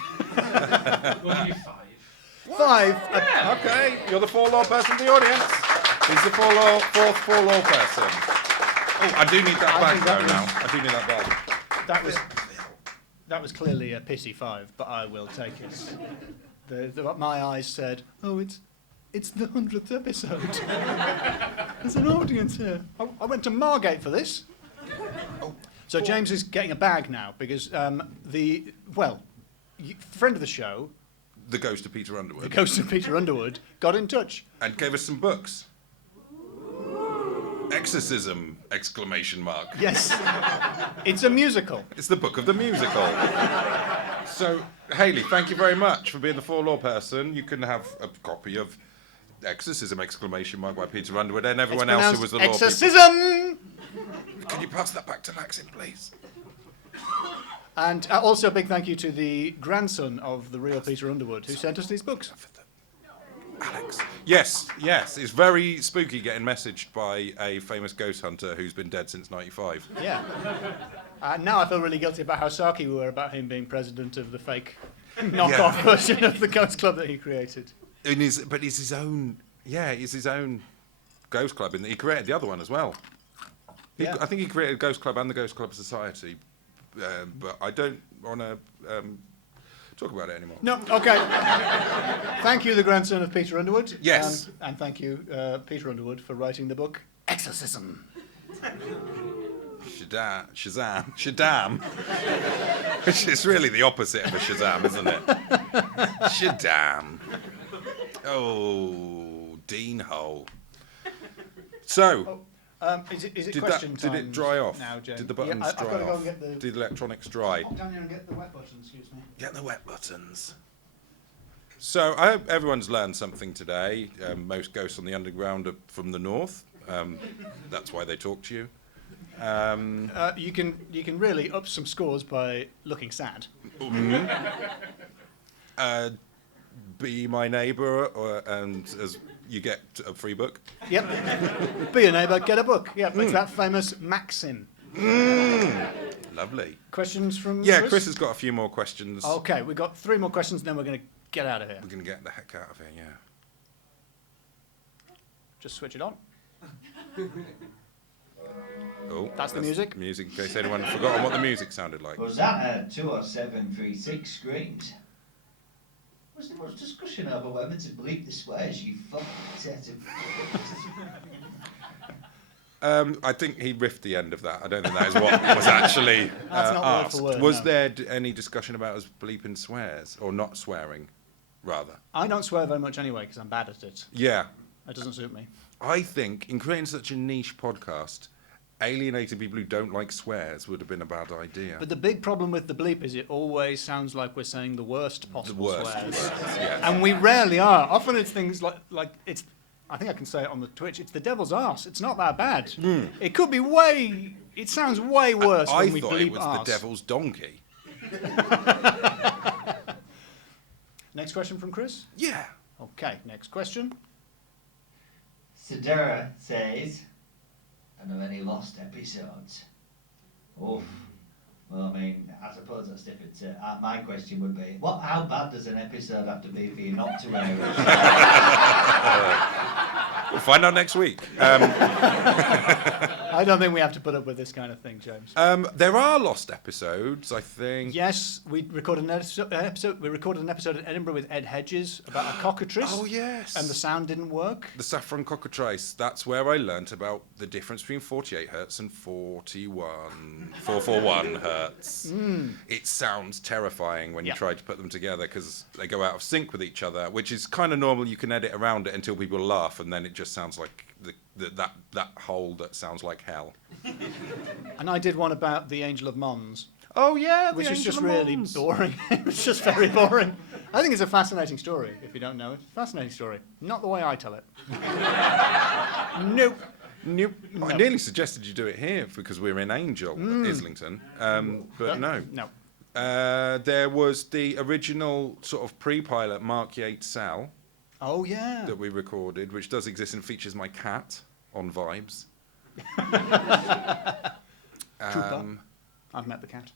We'll give you 5. 5. Okay, you're the four-law person in the audience. He's the fourth four-law person. Oh, I do need that bag though now. I do need that bag. That was clearly a pity 5, but I will take it. My eyes said, "Oh, it's the 100th episode. There's an audience here." I went to Margate for this. So James is getting a bag now because friend of the show, The Ghost of Peter Underwood. the ghost of Peter Underwood, got in touch. And gave us some books. Exorcism! Exclamation mark. Yes, it's a musical. It's the book of the musical. So, Hayley, thank you very much for being the four-law person. You can have a copy of Exorcism! Exclamation mark by Peter Underwood and everyone It's else who was the law people. Exorcism! Can you pass that back to Maxim, please? And also a big thank you to the grandson of the real Peter Underwood who sent us these books. Alex. Yes. It's very spooky getting messaged by a famous ghost hunter who's been dead since '95. Yeah. Now I feel really guilty about how sarky we were about him being president of the fake knockoff version of the ghost club that he created. But it's his own. Yeah, it's his own ghost club. He created the other one as well. Yeah. I think he created a ghost club and the Ghost Club Society. But I don't want to talk about it anymore. No, okay. Thank you, the grandson of Peter Underwood. Yes. And thank you, Peter Underwood, for writing the book Exorcism. Shaddam. Which is really the opposite of a Shazam, isn't it? Shaddam. Oh, Dean Hole. So, Is it question time? did it dry off? Now, James? Did the buttons I've dry got to go off? and get the... Did the electronics dry? Down here and get the wet button, excuse me. Get the wet buttons. So I hope everyone's learned something today. Most ghosts on the underground are from the north. That's why they talk to you. You can really up some scores by looking sad. Be my neighbour, and as you get a free book. Yep. Be a neighbour, get a book. Yep, it's that famous maxim. Lovely. Questions from Chris has got a few more questions. Okay, we've got 3 more questions, and then we're going to get out of here. We're going to get the heck out of here, yeah. Just switch it on. Oh, That's the music. Music, in case anyone had forgotten what the music sounded like. Was that a 20736 screams? Was there much discussion over whether to bleep the swears, you fucking set of... I think he riffed the end of that. I don't think that is what was actually That's not word asked. for word, Was no. there any discussion about us bleeping swears, or not swearing, rather? I don't swear very much anyway because I'm bad at it. Yeah. That doesn't suit me. I think in creating such a niche podcast, alienating people who don't like swears would have been a bad idea. But the big problem with the bleep is it always sounds like we're saying the worst possible worst swears. words, yes. And we rarely are. Often it's things like it's... I think I can say it on the Twitch. It's the devil's arse. It's not that bad. It could be way... It sounds way worse I when we thought bleep it was arse. the devil's donkey. Next question from Chris? Yeah. Okay, next question. Sedera says, are there any lost episodes? Oof. Well, I mean, I suppose that's different. My question would be, how bad does an episode have to be for you not to wear it? We'll find out next week. I don't think we have to put up with this kind of thing, James. There are lost episodes, I think. Yes, we recorded an episode. We recorded an episode at Edinburgh with Ed Hedges about a cockatrice. Oh, yes. And the sound didn't work. The saffron cockatrice. That's where I learnt about the difference between 48 hertz and 441 hertz. It sounds terrifying when you try to put them together because they go out of sync with each other, which is kind of normal. You can edit around it until people laugh, and then it just sounds like that hole that sounds like hell. And I did one about the Angel of Mons. Oh yeah, which is just really boring. It's just very boring. I think it's a fascinating story, if you don't know it. Fascinating story. Not the way I tell it. Nope. Nope. I nearly suggested you do it here because we're in Angel, Islington, but no. No. There was the original sort of pre-pilot Margate cell Oh, yeah. that we recorded, which does exist and features my cat on Vibes. Cooper. I've met the cat.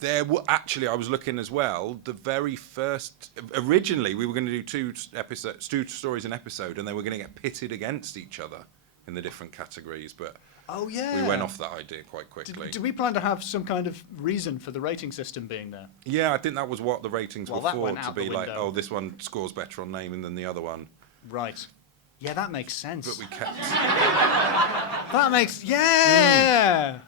There were actually, I was looking as well. The very first, originally we were going to do two stories an episode, and they were going to get pitted against each other in the different categories. But Oh, yeah. we went off that idea quite quickly. Did we plan to have some kind of reason for the rating system being there? Yeah, I think that was what the ratings Well, were that for, went to out be the like, window. oh, this one scores better on naming than the other one. Right. Yeah, that makes sense. But we kept. That makes... Yeah!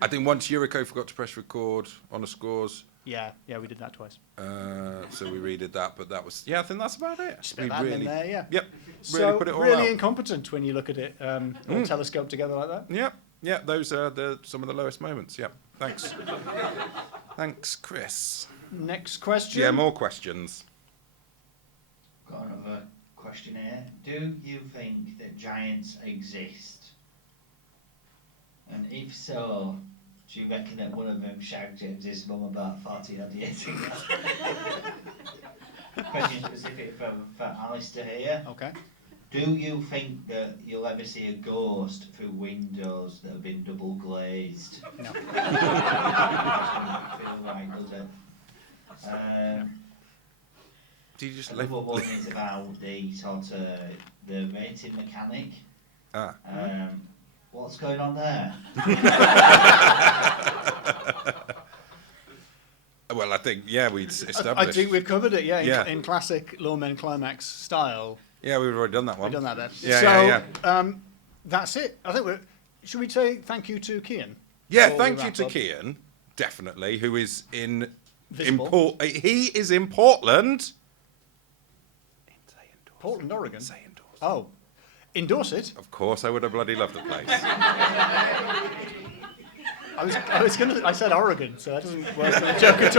I think once Yuriko forgot to press record on the scores, Yeah, we did that twice. so we redid that. But that was, I think that's about it. Just a bit of admin there, yeah. Yep. So, Really put it all really out. incompetent when you look at it, all telescoped together like that. Yep. Those are some of the lowest moments. Yep. Thanks. Thanks, Chris. Next question. Yeah, more questions. Got another question here. Do you think that giants exist? And if so, do you reckon that one of them shagged James's mum about 40 odd years ago? Question specific for Alistair here. Okay. Do you think that you'll ever see a ghost through windows that have been double glazed? No. Doesn't feel right, does it? Do you just Another live? one is about the sort of the rating mechanic. Ah. What's going on there? Well, I think we'd established. I think we've covered it, Yeah. in classic Loremen climax style. Yeah, we've already done that one. We've done that there. Yeah, so, that's it. I think should we say thank you to Kian? Yeah, before we thank you wrap to up? Kian, definitely, who is in Visible. he is in Portland. Portland, Oregon. Say endorse. Oh, endorse it. Of course, I would have bloody loved the place. I said Oregon, so that doesn't work as a joke at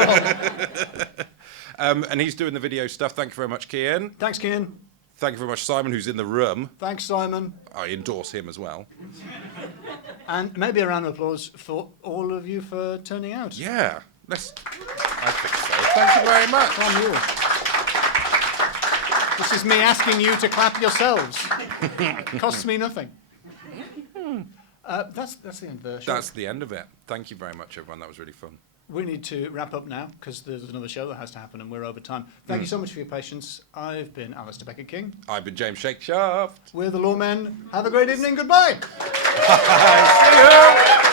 all. And he's doing the video stuff. Thank you very much, Kian. Thanks, Kian. Thank you very much, Simon, who's in the room. Thanks, Simon. I endorse him as well. And maybe a round of applause for all of you for turning out. Yeah, I think so. Thank you very much. On you. This is me asking you to clap yourselves. It costs me nothing. That's the end of the show. That's the end of it. Thank you very much, everyone. That was really fun. We need to wrap up now because there's another show that has to happen and we're over time. Thank you so much for your patience. I've been Alistair Becker-King. I've been James Shakeshaft. We're the Loremen. Have a great evening. Goodbye. See you.